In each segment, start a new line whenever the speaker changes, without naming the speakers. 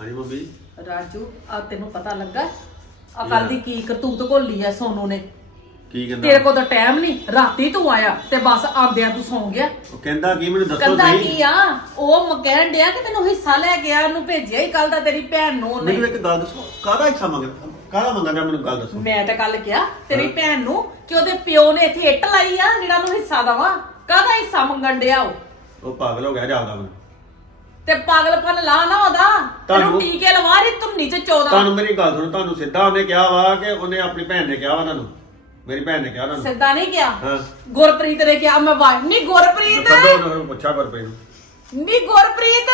ਹਾਂਜੀ ਮੰਮੀ।
ਰਾਜੂ ਆ ਤੈਨੂੰ ਪਤਾ ਲੱਗਾ? ਆ ਕੱਲ ਦੀ ਕੀ ਕਰਤੂਤ ਘੋਲੀ ਆ ਸੋਨੂ ਨੇ?
ਕੀ
ਤੇਰੇ
ਕਹਿੰਦਾ
ਕੋਲ ਤਾਂ ਟਾਈਮ ਨਹੀਂ ਰਾਤੀ ਤੂੰ ਆਇਆ ਤੇ ਬਸ ਆਂਦਿਆਂ ਤੂੰ ਸੌਂ ਗਿਆ।
ਉਹ ਕਹਿੰਦਾ ਕੀ ਮੈਨੂੰ ਦੱਸੋ
ਕੰਦਾ
ਸਹੀ?
ਕੀ ਆ? ਉਹ ਮ- ਕਹਿਣ ਡਿਆ ਕਿ ਤੈਨੂੰ ਹਿੱਸਾ ਲੈ ਗਿਆ ਉਹਨੂੰ ਭੇਜਿਆ ਹੀ ਕੱਲ ਦਾ ਤੇਰੀ ਭੈਣ ਨੂੰ ਉਹਨੇ।
ਮੈਨੂੰ ਇੱਕ ਗੱਲ ਦੱਸੋ ਕਾਹਦਾ ਹਿੱਸਾ ਮੰਗਦਾ ਕਾਹਦਾ ਮੰਗਦਾ ਮੈਨੂੰ ਗੱਲ ਦੱਸੋ?
ਮੈਂ ਤਾਂ ਕੱਲ ਕਿਹਾ ਤੇਰੀ ਭੈਣ ਨੂੰ ਕਿ ਉਹਦੇ ਪਿਓ ਨੇ ਇੱਥੇ ਇੱਟ ਲਾਈ ਆ ਜਿਹੜਾ ਉਹਨੂੰ ਹਿੱਸਾ ਦਵਾ। ਕਾਹਦਾ ਹਿੱਸਾ ਮੰਗਣ ਡਿਆ ਉਹ?
ਉਹ ਪਾਗਲ ਹੋ ਗਿਆ ਜਾਂਦਾ ਮੈਨੂੰ।
ਤੇ ਪਾਗਲਪਨ ਲਾ ਨਾ ਉਹਦਾ। ਤੈਨੂੰ
ਤੁਹਾਨੂੰ-
ਟੀਕੇ ਲਵਾ ਰਹੀ ਧੁੰਨੀ ਚ 14
ਤੁਹਾਨੂੰ ਮੇਰੀ ਗੱਲ ਸੁਣੋ ਤੁਹਾਨੂੰ ਸਿੱਧਾ ਉਹਨੇ ਕਿਹਾ ਵਾ ਕਿ ਉਹਨੇ ਆਪਣੀ ਭੈਣ ਨੇ ਕਿਹਾ ਵਾ ਤੁਹਾਨੂੰ। ਮੇਰੀ ਭੈਣ ਨੇ ਕਿਹਾ ਤੁਹਾਨੂੰ
ਸਿੱਧਾ ਨਹੀਂ ਗਿਆ
ਹਾਂ।
ਗੁਰਪ੍ਰੀਤ ਨੇ ਕਿਹਾ ਮੈਂ ਵਾਈ ਨਹੀਂ ਗੁਰਪ੍ਰੀਤ!
ਕੱਢੋ ਉਹਨਾਂ ਨੂੰ ਪੁੱਛਾ ਕਰ ਪਈ
ਨਹੀਂ ਗੁਰਪ੍ਰੀਤ!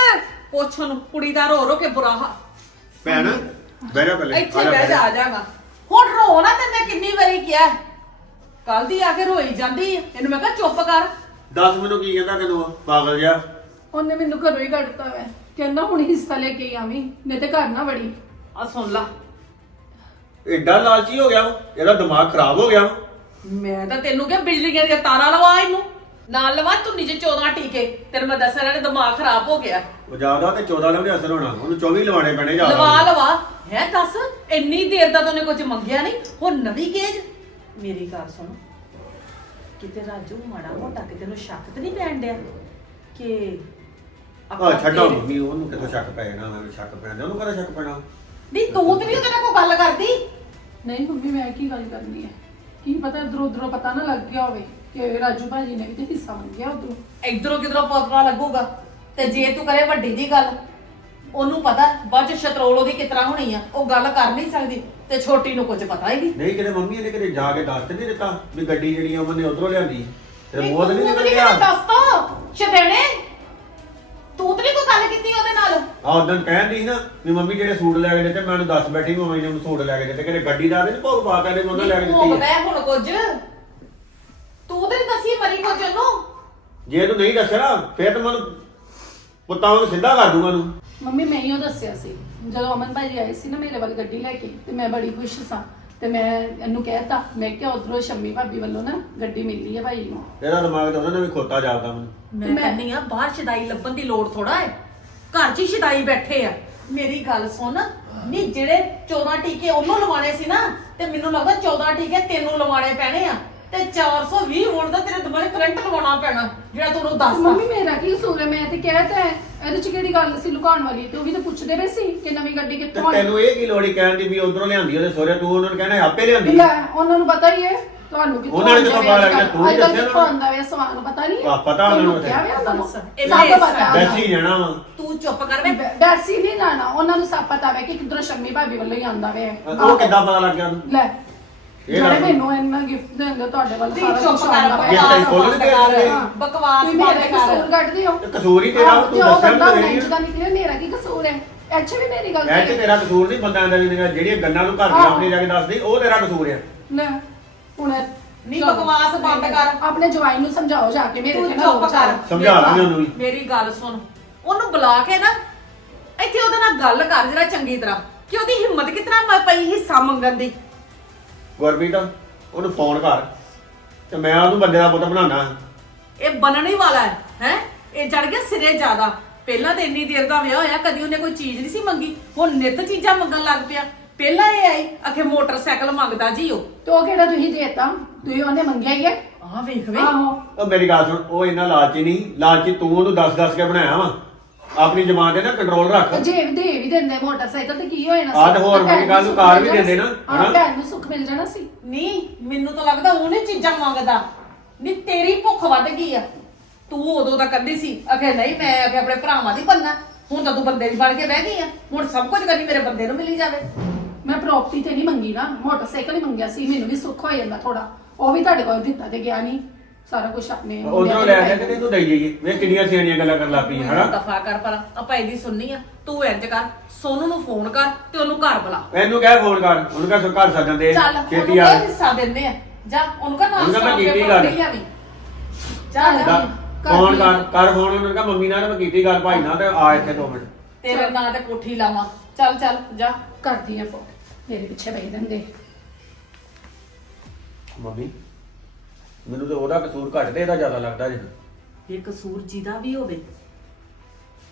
ਪੁੱਛ ਨੂੰ ਕੁੜੀ ਦਾ ਰੋ ਰੋ ਕੇ ਬੁਰਾ ਹਾਲ
ਭੈਣ ਬਹਿ ਜਾ ਪਹਿਲੇ।
ਇੱਥੇ ਬਹਿ ਜਾ। ਆ ਜਾਗਾ ਹੁਣ ਰੋ ਨਾ ਤੇ ਮੈਂ ਕਿੰਨੀ ਵਾਰੀ ਕਿਹਾ। ਕੱਲ ਦੀ ਆ ਕੇ ਰੋਈ ਜਾਂਦੀ ਆ। ਇਹਨੂੰ ਮੈਂ ਕਿਹਾ ਚੁੱਪ ਕਰ।
ਦੱਸ ਮੈਨੂੰ ਕੀ ਕਹਿੰਦਾ ਤੈਨੂੰ ਉਹ ਪਾਗਲ ਜਿਹਾ?
ਉਹਨੇ ਮੈਨੂੰ ਘਰੋਂ ਹੀ ਕੱਢਤਾ ਵੈ ਕਹਿੰਦਾ ਹੁਣ ਹਿੱਸਾ ਲੈ ਕੇ ਆਵੀਂ ਨਹੀਂ ਤੇ ਘਰ ਨਾ ਵੜੀ।
ਆ ਸੁਣ ਲਾ।
ਐਡਾ ਲਾਲਚੀ ਹੋ ਗਿਆ ਉਹ ਇਹਦਾ ਦਿਮਾਗ ਖਰਾਬ ਹੋ ਗਿਆ
ਮੈਂ ਤਾਂ ਤੈਨੂੰ ਕਿਹਾ ਬਿਜਲੀ ਦੀਆਂ ਤਾਰਾਂ ਲਵਾ ਇਹਨੂੰ। ਨਾਲ ਲਵਾ ਤੂੰ ਨੀਚੇ 14 ਟੀਕੇ। ਤੇਰੇ ਮੈਂ ਦੱਸਿਆ ਇਹਦਾ ਦਿਮਾਗ ਖਰਾਬ ਹੋ ਗਿਆ।
ਉਹ ਜਾਦਾ ਤੇ 14 ਲਵਣੇ ਅਸਰ ਹੋਣਾ। ਉਹਨੂੰ 24 ਲਵਾਣੇ ਪੈਣੇ ਜਾ
ਲਵਾ ਲਵਾ। ਹੈ ਦੱਸ ਇੰਨੀ ਦੇਰ ਦਾ ਤੂੰ ਕੁਝ ਮੰਗਿਆ ਨਹੀਂ। ਹੁਣ ਨਵੀਂ ਗੇਜ। ਮੇਰੀ ਗੱਲ ਸੁਣ। ਕਿਤੇ ਰਾਜੂ ਮਾੜਾ ਮੋਟਾ ਕਿਤੇ ਨੂੰ ਸ਼ੱਕ ਤੇ ਨਹੀਂ ਪੈਣ ਡਿਆ ਕਿ
ਆ
ਆਪਾਂ
ਛੱਡੋ ਮੰਮੀ ਉਹਨੂੰ ਕਿੱਥੋਂ ਸ਼ੱਕ ਪੈ ਜਾਣਾ ਮੈਨੂੰ ਸ਼ੱਕ ਪੈ ਜਾਣਾ ਉਹਨੂੰ ਕਦਾ ਸ਼ੱਕ ਪੈਣਾ?
ਨਹੀਂ ਤੂੰ ਤੇ ਨਹੀਂ ਉਹਦੇ ਨਾਲ ਕੋਈ ਗੱਲ ਕਰਦੀ।
ਨਹੀਂ ਮੰਮੀ ਮੈਂ ਕੀ ਗੱਲ ਕਰਨੀ ਹੈ? ਕੀ ਪਤਾ ਇਧਰੋਂ ਉਧਰੋਂ ਪਤਾ ਨਾ ਲੱਗ ਗਿਆ ਹੋਵੇ ਕਿ ਰਾਜੂ ਭਾਜੀ ਨੇ ਵੀ ਤੇ ਹਿੱਸਾ ਮੰਗਿਆ ਉਧਰੋਂ।
ਇਧਰੋਂ ਕਿਧਰੋਂ ਪਤਾ ਲੱਗੂਗਾ। ਤੇ ਜੇ ਤੂੰ ਕਰੇ ਵੱਡੀ ਜੀ ਗੱਲ ਉਹਨੂੰ ਪਤਾ ਬਾਅਦ ਚ ਸ਼ਤਰੋਲ ਉਹਦੀ ਕਿਤਰਾ ਹੋਣੀ ਆ। ਉਹ ਗੱਲ ਕਰ ਨਹੀਂ ਸਕਦੀ ਤੇ ਛੋਟੀ ਨੂੰ ਕੁਝ ਪਤਾ ਹੀ ਨਹੀਂ।
ਨਹੀਂ ਕਿਤੇ ਮੰਮੀ ਨੇ ਕਿਤੇ ਜਾ ਕੇ ਦੱਸ ਤੇ ਨਹੀਂ ਦਿੱਤਾ ਵੀ ਗੱਡੀ ਜਿਹੜੀ ਆ ਉਹਨੇ ਉਧਰੋਂ ਲਿਆਂਦੀ। ਤੇ
ਤੂੰ
ਨਹੀਂ ਨਿਕਲ ਗਿਆ।
ਦੱਸ ਤਾ ਛਦੇਣੇ ਤੂੰ ਤੇ ਨੀ ਕੋਈ ਗੱਲ ਕੀਤੀ ਉਹਦੇ ਨਾਲ?
ਆ ਉਦੋਂ ਕਹਿੰਦੀ ਨਾ ਵੀ ਮੰਮੀ ਜਿਹੜੇ ਸੂਟ ਲੈ ਕੇ ਦਿੱਤੇ ਮੈਨੂੰ ਦੱਸ ਬੈਠੀ ਮੰਮੀ ਨੇ ਉਹਨੂੰ ਸੂਟ ਲੈ ਕੇ ਦਿੱਤੇ। ਕਿਤੇ ਗੱਡੀ ਦਾ ਨਹੀਂ ਭੋਗ ਪਾ ਕੇ ਉਹਨੇ ਲੈ ਕੇ ਦਿੱਤੀ ਹੈ।
ਹੈ ਹੁਣ ਕੁਝ। ਤੂੰ ਤੇ ਨੀ ਦੱਸੀ ਮਰੀ ਕੁਝ ਉਹਨੂੰ?
ਜੇ ਤੂੰ ਨਹੀਂ ਦੱਸਿਆ ਫਿਰ ਤਾਂ ਮੈਨੂੰ ਪੁੱਤਾਂ ਨੂੰ ਸਿੱਧਾ ਕਰ ਦੂੰਗਾ ਨੂੰ
ਮੰਮੀ ਮੈਂ ਹੀ ਉਹ ਦੱਸਿਆ ਸੀ। ਜਦੋਂ ਅਮਨ ਭਾਜੀ ਆਏ ਸੀ ਨਾ ਮੇਰੇ ਵੱਲ ਗੱਡੀ ਲੈ ਕੇ ਤੇ ਮੈਂ ਬੜੀ ਖੁਸ਼ ਸਾਂ। ਤੇ ਮੈਂ ਇਹਨੂੰ ਕਹਿਤਾ ਮੈਂ ਕਿਹਾ ਉਧਰੋਂ ਸ਼ੰਮੀ ਭਾਬੀ ਵੱਲੋਂ ਨਾ ਗੱਡੀ ਮਿਲੀ ਹੈ ਭਾਈ ਨੂੰ।
ਇਹਦਾ ਦਿਮਾਗ ਤਾਂ ਉਹਨਾਂ ਨੇ ਵੀ ਖੋਤਾ ਜਾਪਦਾ ਮੈਨੂੰ।
ਮੈਂ
ਮੈਂ-
ਕਹਿੰਦੀ ਆ ਬਾਹਰ ਸ਼ਦਾਈ ਲੱਭਣ ਦੀ ਲੋੜ ਥੋੜਾ ਹੈ। ਘਰ 'ਚ ਹੀ ਸ਼ਦਾਈ ਬੈਠੇ ਆ। ਮੇਰੀ ਗੱਲ ਸੁਣ। ਨਹੀਂ ਜਿਹੜੇ 14 ਟੀਕੇ ਉਹਨੂੰ ਲਵਾਣੇ ਸੀ ਨਾ ਤੇ ਮੈਨੂੰ ਲੱਗਦਾ 14 ਟੀਕੇ ਤੈਨੂੰ ਲਵਾਣੇ ਪੈਣੇ ਆ। ਤੇ 420 ਵੋਲਟ ਦਾ ਤੇਰੇ ਦਿਮਾਗ ਕਰੰਟ ਲਵਾਉਣਾ ਪੈਣਾ ਜਿਹੜਾ ਤੈਨੂੰ ਦੱਸਦਾ।
ਮੰਮੀ ਮੇਰਾ ਕੀ ਕਸੂਰ ਹੈ? ਮੈਂ ਤੇ ਕਹਿਤਾ ਹੈ ਇਹਦੇ ਚ ਕਿਹੜੀ ਗੱਲ ਸੀ ਲੁਕਾਉਣ ਵਾਲੀ? ਤੇ ਵੀ ਤਾਂ ਪੁੱਛਦੇ ਰਹੇ ਸੀ ਕਿ ਨਵੀਂ ਗੱਡੀ
ਤੇ
ਕਿੱਥੋਂ ਆਈ।
ਤੈਨੂੰ ਇਹ ਕੀ ਲੋੜੀ ਕਹਿਣ ਦੀ ਵੀ ਉਧਰੋਂ ਲਿਆਂਦੀ ਉਹਦੇ ਸਹੁਰੇ ਤੂੰ ਉਹਨਾਂ ਨੂੰ ਕਹਿਣਾ ਆਪੇ ਲਿਆਂਦੀ।
ਲੈ ਉਹਨਾਂ ਨੂੰ ਪਤਾ ਹੀ ਹੈ ਤੁਹਾਨੂੰ ਕਿੱਥੋਂ
ਉਹਨਾਂ ਨੇ ਕਿੱਥੋਂ
ਆਉਂਦਾ
ਪਤਾ ਲੱਗਿਆ? ਤੂੰ ਹੀ ਦੱਸਿਆ
ਕਿੱਥੋਂ
ਨਾ।
ਆਉਂਦਾ ਵੇ ਸਵਾਲ ਪਤਾ ਨਹੀਂ
ਆ, ਪਤਾ ਉਹਨਾਂ ਨੂੰ
ਕਿਹਾ ਵੇ ਉਹਨਾਂ ਨੂੰ?
ਦੱਸ,
ਸਭ
ਇਹ
ਪਤਾ ਉਹਨਾਂ
ਵੈਸੀ ਜਾਣਾ ਵਾ।
ਤੂੰ ਚੁੱਪ ਕਰ ਵੇ
ਵੈਸੀ ਨਹੀਂ ਜਾਣਾ ਉਹਨਾਂ ਨੂੰ ਸਭ ਪਤਾ ਵੇ ਕਿ ਕਿਧਰੋਂ ਸ਼ੰਮੀ ਭਾਬੀ ਵੱਲੋਂ ਹੀ ਆਉਂਦਾ ਵੇ
ਉਹ ਕਿੱਦਾਂ ਪਤਾ ਲੱਗ ਗਿਆ ਉਹਨੂੰ?
ਲੈ
ਇਹ
ਜਿਹੜੇ
ਗੱਲ-
ਮੈਨੂੰ ਇੰਨਾ ਗਿਫਟ ਦੇਣਗੇ ਤੁਹਾਡੇ ਵੱਲ
ਤੀ
ਸਾਰਾ
ਚੁੱਪ
ਕੁਛ
ਕਰ
ਆਉਂਦਾ। ਵੇ।
gift ਹੀ ਖੋਲ੍ਹ
ਬਕਵਾਸ
ਕੇ
ਬੰਦ
ਦੇ।
ਕਰ ਬਕਵਾਸ
ਤੁਸੀਂ
ਬੰਦ
ਮੇਰਾ ਕਸੂਰ
ਕਰ
ਕੱਢਦੇ ਹੋ।
ਤੇ ਕਸੂਰ ਹੀ ਤੇਰਾ
ਆਹ,
ਤੂੰ
ਜੋ
ਦੱਸਿਆ
ਬੰਦਾ
ਤਾਂ
ਹੁਣ
ਨਹੀਂ।
ਇੰਝ ਦਾ ਨਿਕਲੇ ਮੇਰਾ ਕੀ ਕਸੂਰ ਹੈ? ਅੱਛਾ ਵੀ ਮੇਰੀ ਗਲਤੀ
ਐ ਚ
ਹੈ।
ਤੇਰਾ ਕਸੂਰ ਨਹੀਂ ਬੰਦਾ ਦਾ ਨਹੀਂ ਜਿਹੜੀਆਂ ਗੰਨਾਂ ਨੂੰ ਘਰ ਦੀ
ਆਹੋ।
ਆਪਣੀ ਜਾ ਕੇ ਦੱਸਦੀ ਉਹ ਤੇਰਾ ਕਸੂਰ ਆ।
ਲੈ ਹੁਣ
ਨਹੀਂ ਬਕਵਾਸ ਬੰਦ ਕਰ।
ਆਪਣੇ ਜਵਾਈ ਨੂੰ ਸਮਝਾਓ ਜਾ ਕੇ ਮੇਰੇ
ਤੂੰ
ਤੇ ਨਾ
ਚੁੱਪ
ਰੋਕ
ਕਰ।
ਕਰ
ਸਮਝਾ ਲਾਂਗੇ ਉਹਨੂੰ। ਵੀ
ਮੇਰੀ ਗੱਲ ਸੁਣ। ਉਹਨੂੰ ਬੁਲਾ ਕੇ ਨਾ ਇੱਥੇ ਉਹਦੇ ਨਾਲ ਗੱਲ ਕਰ ਜਰਾ ਚੰਗੀ ਤਰ੍ਹਾਂ। ਕਿ ਉਹਦੀ ਹਿੰਮਤ ਕਿਤਨਾ ਪਈ ਹਿੱਸਾ ਮੰਗਣ ਦੀ?
ਗੁਰਬੀਰ ਉਹਨੂੰ ਫੋਨ ਕਰ ਤੇ ਮੈਂ ਉਹਨੂੰ ਬੰਦੇ ਦਾ ਪੁੱਤ ਬਣਾਉਣਾ।
ਇਹ ਬਣਨ ਹੀ ਵਾਲਾ ਹੈ ਹੈ? ਇਹ ਚੜ ਗਿਆ ਸਿਰੇ ਜ਼ਿਆਦਾ। ਪਹਿਲਾਂ ਤਾਂ ਇੰਨੀ ਦੇਰ ਦਾ ਵਿਆਹ ਹੋਇਆ ਕਦੀ ਉਹਨੇ ਕੋਈ ਚੀਜ਼ ਨਹੀਂ ਸੀ ਮੰਗੀ। ਹੁਣ ਨਿਤ ਚੀਜ਼ਾਂ ਮੰਗਣ ਲੱਗ ਪਿਆ। ਪਹਿਲਾਂ ਇਹ ਆਈ ਅਖੇ ਮੋਟਰਸਾਈਕਲ ਮੰਗਦਾ ਜੀ ਉਹ
ਤੇ ਉਹ ਕਿਹੜਾ ਤੁਸੀਂ ਦੇਤਾ? ਤੁਸੀਂ ਉਹਨੇ ਮੰਗਿਆ ਹੀ ਹੈ।
ਆਹ ਵੇਖ ਵੇ।
ਆਹੋ।
ਉਹ ਮੇਰੀ ਗੱਲ ਸੁਣ ਉਹ ਇੰਨਾ ਲਾਲਚੀ ਨਹੀਂ ਲਾਲਚੀ ਤੂੰ ਉਹਨੂੰ ਦੱਸ ਦੱਸ ਕੇ ਬਣਾਇਆ ਵਾ। ਆਪਣੀ ਜ਼ਬਾਨ ਤੇ ਨਾ ਕੰਟਰੋਲ ਰੱਖ।
ਤੇ ਜੇ ਵੀ ਦੇ ਵੀ ਦਿੰਦੇ ਮੋਟਰਸਾਈਕਲ ਤੇ ਕੀ ਹੋ ਜਾਣਾ
ਆਹ ਤੇ ਹੋਰ ਮੇਰੀ ਗੱਲ ਨੂੰ ਕਾਰ ਵੀ ਦਿੰਦੇ ਨਾ,
ਹਾਂ
ਹਨਾ?
ਭੈਣ ਨੂੰ ਸੁੱਖ ਮਿਲ ਜਾਣਾ ਸੀ।
ਨਹੀਂ ਮੈਨੂੰ ਤਾਂ ਲੱਗਦਾ ਉਹਨੇ ਚੀਜ਼ਾਂ ਮੰਗਦਾ। ਨਹੀਂ ਤੇਰੀ ਭੁੱਖ ਵੱਧ ਗਈ ਆ। ਤੂੰ ਉਦੋਂ ਤਾਂ ਕਰਦੀ ਸੀ ਅਖੇ ਨਹੀਂ ਮੈਂ ਅਖੇ ਆਪਣੇ ਭਰਾਵਾਂ ਦੀ ਬੰਨਾ ਹੁਣ ਤਾਂ ਤੂੰ ਬੰਦੇ ਦੀ ਬਣ ਕੇ ਬਹਿ ਗਈ ਆ। ਹੁਣ ਸਭ ਕੁਝ ਕਰਨੀ ਮੇਰੇ ਬੰਦੇ ਨੂੰ ਮਿਲੀ ਜਾਵੇ।
ਮੈਂ ਪ੍ਰਾਪਰਟੀ ਤੇ ਨਹੀਂ ਮੰਗੀ ਨਾ ਮੋਟਰਸਾਈਕਲ ਹੀ ਮੰਗਿਆ ਸੀ ਮੈਨੂੰ ਵੀ ਸੁੱਖ ਹੋ ਜਾਂਦਾ ਥੋੜਾ ਉਹ ਵੀ ਤੁਹਾਡੇ ਕੋਲ ਦਿੱਤਾ ਤੇ ਗਿਆ ਨਹੀਂ। ਸਾਰਾ ਕੁਝ ਆਪਣੇ
ਉਧਰੋਂ ਲੈ ਕੇ ਤੇ ਤੂੰ ਦੇਈ ਜਾਈਏ। ਵੇ ਕਿੰਨੀਆਂ ਸਿਆਣੀਆਂ ਗੱਲਾਂ ਕਰਨ ਲੱਗ ਪਈ ਹੈ, ਹਨਾ?
ਦਫਾ ਕਰ ਪਰ ਆਪਾਂ ਇਹਦੀ ਸੁਣਨੀ ਆ। ਤੂੰ ਇੰਜ ਕਰ ਸੋਨੂ ਨੂੰ ਫੋਨ ਕਰ ਤੇ ਉਹਨੂੰ ਘਰ ਬੁਲਾ।
ਇਹਨੂੰ ਕਹਿ ਫੋਨ ਕਰ ਉਹਨੂੰ ਕਹਿ ਘਰ ਸੱਜਣ ਦੇ
ਚੱਲ
ਛੇਤੀ ਆ
ਕੋਈ ਹਿੱਸਾ ਦਿੰਦੇ ਆ। ਜਾ ਉਹਨੂੰ ਕਹ
ਉਹਨੂੰ ਕਹਿ ਮੈਂ ਕੀਤੀ ਗੱਲ।
ਜਾ
ਫੋਨ ਕਰ ਕਰ ਫੋਨ ਉਹਨੂੰ ਕਹਿ ਮੰਮੀ ਨਾਲ ਮੈਂ ਕੀਤੀ ਗੱਲ ਭਾਈ ਨਾਲ ਤੇ ਆ ਇੱਥੇ ਦੋ ਮਿੰਟ।
ਤੇਰੇ ਨਾਂ ਤੇ ਕੋਠੀ ਲਾਵਾਂ। ਚੱਲ ਚੱਲ ਜਾ।
ਕਰਦੀ ਆ ਫੋਨ। ਮੇਰੇ ਪਿੱਛੇ ਬਹਿ ਜਾਂਦੇ।
ਮੰਮੀ। ਮੈਨੂੰ ਤਾਂ ਉਹਦਾ ਕਸੂਰ ਘੱਟ ਤੇ ਇਹਦਾ ਜ਼ਿਆਦਾ ਲੱਗਦਾ ਜੀ।
ਇਹ ਕਸੂਰ ਜਿਹਦਾ ਵੀ ਹੋਵੇ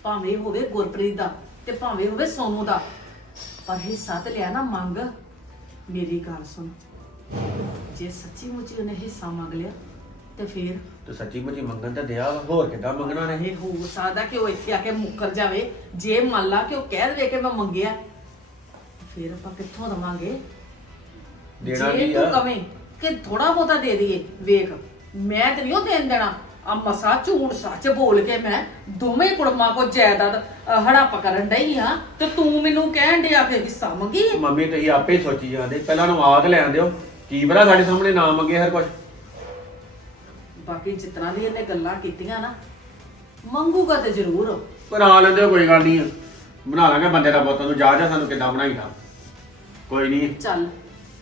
ਭਾਵੇਂ ਹੋਵੇ ਗੁਰਪ੍ਰੀਤ ਦਾ ਤੇ ਭਾਵੇਂ ਹੋਵੇ ਸੋਨੂੰ ਦਾ ਪਰ ਹਿੱਸਾ ਤੇ ਲਿਆ ਨਾ ਮੰਗ ਮੇਰੀ ਗੱਲ ਸੁਣ। ਜੇ ਸੱਚੀ ਮੁੱਚੀ ਉਹਨੇ ਹਿੱਸਾ ਮੰਗ ਲਿਆ ਤੇ ਫੇਰ?
ਤੇ ਸੱਚੀ ਮੁੱਚੀ ਮੰਗਣ ਤੇ ਦਿਆ ਵਾ, ਹੋਰ ਕਿੱਦਾਂ ਮੰਗਣਾ ਨੇ?
ਇਹ ਹੋ ਸਕਦਾ ਕਿ ਉਹ ਇੱਥੇ ਆ ਕੇ ਮੁੱਕਰ ਜਾਵੇ। ਜੇ ਮੰਨ ਲਾ ਕਿ ਉਹ ਕਹਿ ਦੇਵੇ ਕਿ ਮੈਂ ਮੰਗਿਆ ਫਿਰ ਆਪਾਂ ਕਿੱਥੋਂ ਦਵਾਂਗੇ?
ਦੇਣਾ
ਜੇ
ਕੀ
ਤੂੰ
ਆ?
ਕਵੇਂ। ਕਿ ਥੋੜਾ ਬਹੁਤਾ ਦੇ ਦਈਏ। ਵੇਖ ਮੈਂ ਤੇ ਨਹੀਂ ਉਹ ਦੇਣ ਦੇਣਾ। ਆ ਮਸਾ ਝੂਠ ਸੱਚ ਬੋਲ ਕੇ ਮੈਂ ਦੋਵੇਂ ਕੁੜਮਾਂ ਕੋ ਜਾਇਦਾਦ ਅ, ਹੜੱਪ ਕਰਨ ਡਈ ਆ ਤੇ ਤੂੰ ਮੈਨੂੰ ਕਹਿਣ ਡਿਆ ਕਿ ਹਿੱਸਾ ਮੰਗੀ
ਮੰਮੀ ਤੁਸੀਂ ਆਪੇ ਸੋਚੀ ਜਾਂਦੇ। ਪਹਿਲਾਂ ਨੂੰ ਆਗ ਲੈਣ ਦਿਓ। ਕੀ ਬਰਾ ਸਾਡੇ ਸਾਹਮਣੇ ਨਾ ਮੰਗੇ ਹਰ ਕੁਝ
ਬਾਕੀ ਜਿਤਨਾ ਦੀ ਇਹਨੇ ਗੱਲਾਂ ਕੀਤੀਆਂ ਨਾ ਮੰਗੂਗਾ ਤੇ ਜ਼ਰੂਰ।
ਪਰ ਆ ਲੈਂਦੇ ਹੋ, ਕੋਈ ਗੱਲ ਨਹੀਂ। ਬਣਾ ਲਾਂਗੇ ਬੰਦੇ ਦਾ ਪੁੱਤ। ਨੂੰ ਜਾ ਜਾ ਸਾਨੂੰ ਕਿੱਦਾਂ ਬਣਾਈਦਾ। ਕੋਈ ਨਹੀਂ
ਚੱਲ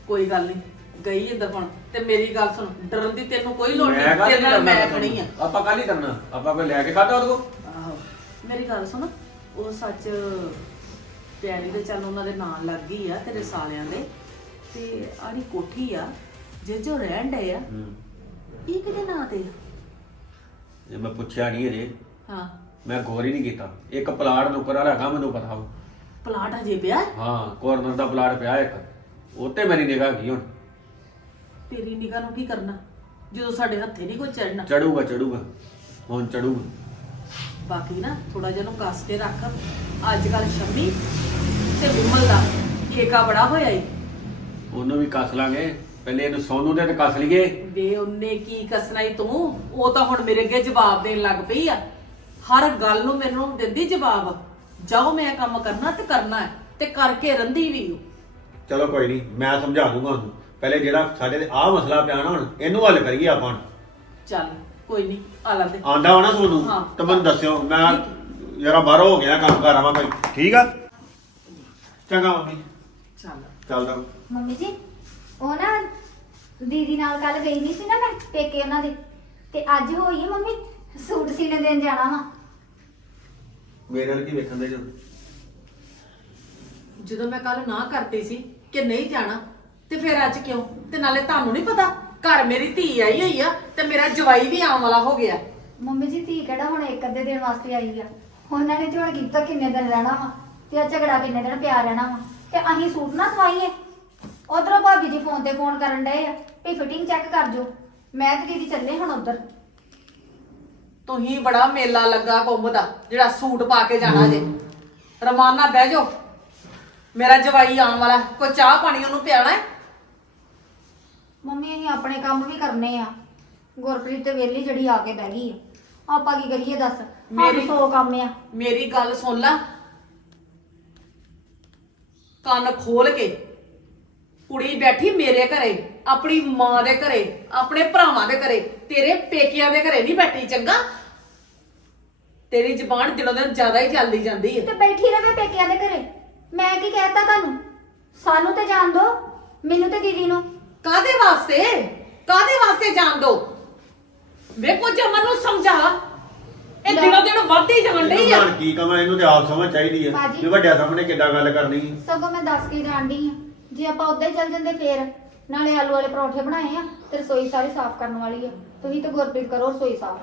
ਕੋਈ ਗੱਲ ਨਹੀਂ ਗਈ ਇੰਦਰ ਹੁਣ ਤੇ ਮੇਰੀ ਗੱਲ ਸੁਣ ਡਰਨ ਦੀ ਤੈਨੂੰ ਕੋਈ ਲੋੜ ਨਹੀਂ ਤੇਰੇ ਨਾਲ ਮੈਂ? ਖੜੀ ਆ।
ਆਪਾਂ ਕੱਲ ਹੀ ਕਰਨਾ ਆਪਾਂ ਕੋਈ ਲੈ ਕੇ ਖਾਦਾ ਉਹਦੇ ਕੋਲ?
ਆਹੋ ਮੇਰੀ ਗੱਲ ਸੁਣ ਉਹ ਸੱਚ ਪਿਆਰੀ ਦੇ ਚੱਲ ਉਹਨਾਂ ਦੇ ਨਾਂ ਲੱਗ ਗਈ ਆ ਤੇਰੇ ਸਾਲਿਆਂ ਦੇ ਤੇ ਆੜੀ ਕੋਠੀ ਆ ਜੇ ਜੋ ਰਹਿਣ ਡਏ ਆ ਇਹ ਕਿਹਦੇ ਨਾਂ ਤੇ ਆ?
ਜੇ ਮੈਂ ਪੁੱਛਿਆ ਨਹੀਂ ਅਜੇ
ਹਾਂ।
ਮੈਂ ਗੌਰ ਹੀ ਨਹੀਂ ਕੀਤਾ। ਇੱਕ ਪਲਾਟ ਨੁਕਰ ਵਾਲਾ ਹੈਗਾ ਮੈਨੂੰ ਪਤਾ ਵਾ।
ਪਲਾਟ ਹਜੇ ਪਿਆ?
ਹਾਂ ਕੋਰਨਰ ਦਾ ਪਲਾਟ ਪਿਆ ਇੱਕ। ਉੱਤੇ ਮੇਰੀ ਨਿਗਾਹ ਗਈ ਹੁਣ।
ਤੇਰੀ ਨਿਗਾਹ ਨੂੰ ਕੀ ਕਰਨਾ? ਜਦੋਂ ਸਾਡੇ ਹੱਥੇ ਨਹੀਂ ਕੋਈ ਚੜਨਾ
ਚੜੂਗਾ ਚੜੂਗਾ। ਹੁਣ ਚੜੂਗਾ।
ਬਾਕੀ ਨਾ ਥੋੜਾ ਜਿਹਾ ਨੂੰ ਕੱਸ ਕੇ ਰੱਖ। ਅੱਜ ਕੱਲ ਸ਼ੰਮੀ ਤੇ ਵਿਮਲ ਦਾ ਏਕਾ ਬੜਾ ਹੋਇਆ ਈ
ਉਹਨੂੰ ਵੀ ਕੱਸ ਲਾਂਗੇ। ਪਹਿਲੇ ਇਹਨੂੰ ਸੋਨੂ ਦੇ ਤੇ ਕੱਸ ਲਈਏ।
ਵੇ ਉਹਨੇ ਕੀ ਕਸਣਾ ਈ ਤੂੰ? ਉਹ ਤਾਂ ਹੁਣ ਮੇਰੇ ਅੱਗੇ ਜਵਾਬ ਦੇਣ ਲੱਗ ਪਈ ਆ। ਹਰ ਗੱਲ ਨੂੰ ਮੈਨੂੰ ਦਿੰਦੀ ਜਵਾਬ। ਜਾਓ ਮੈਂ ਕੰਮ ਕਰਨਾ ਤੇ ਕਰਨਾ ਹੈ ਤੇ ਕਰਕੇ ਰੰਦੀ ਵੀ ਓ।
ਚਲੋ ਕੋਈ ਨਹੀਂ ਮੈਂ ਸਮਝਾ ਦੂੰਗਾ ਉਹਨੂੰ। ਪਹਿਲੇ ਜਿਹੜਾ ਸਾਡੇ ਤੇ ਆਹ ਮਸਲਾ ਪਿਆ ਨਾ ਹੁਣ ਇਹਨੂੰ ਹੱਲ ਕਰੀਏ ਆਪਾਂ।
ਚੱਲ ਕੋਈ ਨਹੀਂ ਆ ਲਾ ਦੇ
ਆਂਦਾ ਹੋਣਾ ਤੁਹਾਨੂੰ
ਹਾਂ।
ਤਾਂ ਮੈਨੂੰ ਦੱਸਿਓ ਮੈਂ ਜਰਾ ਬਾਹਰ ਹੋ ਗਿਆ ਕੰਮ ਕਰ ਆਵਾਂ ਕੋਈ। ਠੀਕ ਆ। ਚੰਗਾ ਮੰਮੀ।
ਚੱਲ।
ਚੱਲਦਾ
ਮੰਮੀ ਜੀ ਉਹ ਨਾ ਦੀਦੀ ਨਾਲ ਕੱਲ ਗਈ ਨਹੀਂ ਸੀ ਨਾ ਮੈਂ ਪੇਕੇ ਉਹਨਾਂ ਦੇ। ਤੇ ਅੱਜ ਹੋਈ ਹੈ ਮੰਮੀ ਸੂਟ ਸੀਨੇ ਦੇਣ ਜਾਣਾ ਵਾ।
ਮੇਰੇ ਨਾਲ ਕੀ ਵੇਖਣ ਦੇ ਜਦੋਂ?
ਜਦੋਂ ਮੈਂ ਕੱਲ ਨਾ ਕਰਤੀ ਸੀ ਕਿ ਨਹੀਂ ਜਾਣਾ ਤੇ ਫਿਰ ਅੱਜ ਕਿਉਂ? ਤੇ ਨਾਲੇ ਤੁਹਾਨੂੰ ਨਹੀਂ ਪਤਾ ਘਰ ਮੇਰੀ ਧੀ ਆਈ ਹੋਈ ਆ ਤੇ ਮੇਰਾ ਜਵਾਈ ਵੀ ਆਉਣ ਵਾਲਾ ਹੋ ਗਿਆ।
ਮੰਮੀ ਜੀ ਧੀ ਕਿਹੜਾ ਹੁਣ ਇੱਕ ਅੱਧੇ ਦਿਨ ਵਾਸਤੇ ਆਈ ਆ? ਉਹਨਾਂ ਨੇ ਤੇ ਹੁਣ ਕੀਤਾ ਕਿੰਨੇ ਦਿਨ ਰਹਿਣਾ ਵਾ ਤੇ ਆ ਝਗੜਾ ਕਿੰਨੇ ਦਿਨ ਪਿਆ ਰਹਿਣਾ ਵਾ? ਤੇ ਅਸੀਂ ਸੂਟ ਨਾ ਸਵਾਈਏ। ਉਧਰੋਂ ਭਾਬੀ ਜੀ ਫੋਨ ਤੇ ਫੋਨ ਕਰਨ ਡਏ ਆ ਵੀ ਫਿਟਿੰਗ ਚੈੱਕ ਕਰ ਜੋ। ਮੈਂ ਤੇ ਦੀਦੀ ਚੱਲੇ ਹੁਣ ਉਧਰ।
ਤੁਸੀਂ ਬੜਾ ਮੇਲਾ ਲੱਗਾ ਕੁੰਭ ਦਾ ਜਿਹੜਾ ਸੂਟ ਪਾ ਕੇ ਜਾਣਾ ਜੇ। ਰਮਾਨਾ ਬਹਿ ਜਾਓ। ਮੇਰਾ ਜਵਾਈ ਆਉਣ ਵਾਲਾ ਕੋਈ ਚਾਹ ਪਾਣੀ ਉਹਨੂੰ ਪਿਆਣਾ ਹੈ?
ਮੰਮੀ ਅਸੀਂ ਆਪਣੇ ਕੰਮ ਵੀ ਕਰਨੇ ਆ। ਗੁਰਪ੍ਰੀਤ ਤੇ ਵੇਲੀ ਜਿਹੜੀ ਆ ਕੇ ਬਹਿ ਗਈ ਆ। ਆਪਾਂ ਕੀ ਕਰੀਏ ਦੱਸ?
ਮੇਰੀ-
ਮੇਰੀ ਸੌ ਕੰਮ ਆ।
ਮੇਰੀ ਗੱਲ ਸੁਣ ਲੈ। ਕੰਨ ਖੋਲ ਕੇ। ਕੁੜੀ ਬੈਠੀ ਮੇਰੇ ਘਰੇ ਆਪਣੀ ਮਾਂ ਦੇ ਘਰੇ ਆਪਣੇ ਭਰਾਵਾਂ ਦੇ ਘਰੇ ਤੇਰੇ ਪੇਕਿਆਂ ਦੇ ਘਰੇ ਨਹੀਂ ਬੈਠੀ ਚੰਗਾ? ਤੇਰੀ ਜ਼ਬਾਨ ਦਿਨੋਂ ਦਿਨ ਜ਼ਿਆਦਾ ਹੀ ਚੱਲਦੀ ਜਾਂਦੀ ਹੈ।
ਤੇ ਬੈਠੀ ਰਵੇ ਪੇਕਿਆਂ ਦੇ ਘਰੇ। ਮੈਂ ਕੀ ਕਹਿਤਾ ਤੁਹਾਨੂੰ? ਸਾਨੂੰ ਤੇ ਜਾਣ ਦੋ। ਮੈਨੂੰ ਤੇ ਦੀਦੀ ਨੂੰ।
ਕਾਦੇ ਵਾਸਤੇ? ਕਾਦੇ ਵਾਸਤੇ ਜਾਣ ਦੋ? ਵੇਖੋ ਜਮਨ ਨੂੰ ਸਮਝਾ। ਇਹ
ਲੈ।
ਦਿਨੋਂ ਦਿਨ ਵੱਧਦੀ ਜਾਣ ਡਈ
ਇਹਨੂੰ
ਆ
ਹੁਣ ਕੀ ਕਵਾਂ ਇਹਨੂੰ ਤੇ ਆਪ ਸਮਝ ਚਾਹੀਦੀ ਹੈ
ਬਾਜੀ।
ਵੀ ਵੱਡਿਆਂ ਸਾਹਮਣੇ ਕਿੱਦਾਂ ਗੱਲ ਕਰਨੀ ਹੈ
ਸਗੋਂ ਮੈਂ ਦੱਸ ਕੇ ਜਾਣਦੀ ਆ। ਜੇ ਆਪਾਂ ਉੱਧਰ ਹੀ ਚੱਲ ਜਾਂਦੇ ਫੇਰ ਨਾਲੇ ਆਲੂ ਵਾਲੇ ਪਰੌਂਠੇ ਬਣਾਏ ਆ ਤੇ ਰਸੋਈ ਸਾਰੀ ਸਾਫ਼ ਕਰਨ ਵਾਲੀ ਆ। ਤੁਸੀਂ ਤੇ ਗੁਰਪ੍ਰੀਤ ਕਰੋ ਰਸੋਈ ਸਾਫ਼।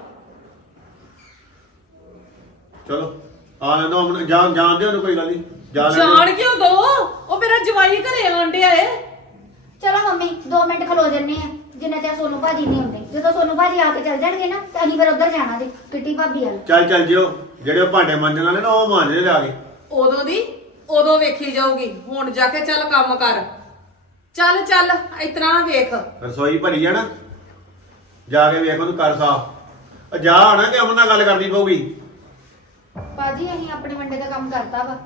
ਚਲੋ ਆ ਲੈਂਦਾ ਹੁਣ ਜਾਣ ਜਾਣ ਦਿਓ ਉਹਨੂੰ ਕੋਈ ਗੱਲ ਨਹੀਂ ਜਾ ਲੈਣ
ਜਾਣ ਕਿਉਂ ਦੋ? ਉਹ ਮੇਰਾ ਜਵਾਈ ਘਰੇ ਆਣ ਡਿਆ ਏ।
ਚਲੋ ਮੰਮੀ 2 ਮਿੰਟ ਖਲੋ ਜੰਨੇ ਆ ਜਿੰਨਾ ਚਿਰ ਸੋਨੂ ਭਾਜੀ ਨਹੀਂ ਹੁੰਦੇ। ਜਦੋਂ ਸੋਨੂ ਭਾਜੀ ਆ ਕੇ ਚੱਲ ਜਾਣਗੇ ਨਾ ਤਾਂ ਅਸੀਂ ਫਿਰ ਉੱਧਰ ਜਾਣਾ ਜੇ ਕਿੱਟੀ ਭਾਬੀ ਵੱਲ।
ਚੱਲ ਚੱਲ ਜਿਓ। ਜਿਹੜੇ ਉਹ ਭਾਂਡੇ ਮਾਂਜਣ ਵਾਲੇ ਨਾ ਉਹ ਮਾਂਜੇ ਲਿਆ ਕੇ।
ਉਦੋਂ ਦੀ ਉਦੋਂ ਵੇਖੀ ਜਾਊਗੀ। ਹੁਣ ਜਾ ਕੇ ਚੱਲ ਕੰਮ ਕਰ। ਚੱਲ ਚੱਲ ਇਤਨਾ ਨਾ ਵੇਖ।
ਰਸੋਈ ਭਰੀ ਆ ਨਾ। ਜਾ ਕੇ ਵੇਖ ਉਹਨੂੰ ਕਰ ਸਾਫ਼। ਆ ਜਾ ਹਣਾ ਕਿ ਅਮਨ ਨਾਲ ਗੱਲ ਕਰਨੀ ਪਊਗੀ?
ਭਾਜੀ ਅਸੀਂ ਆਪਣੇ ਵੰਡੇ ਦਾ ਕੰਮ ਕਰਤਾ ਵਾ।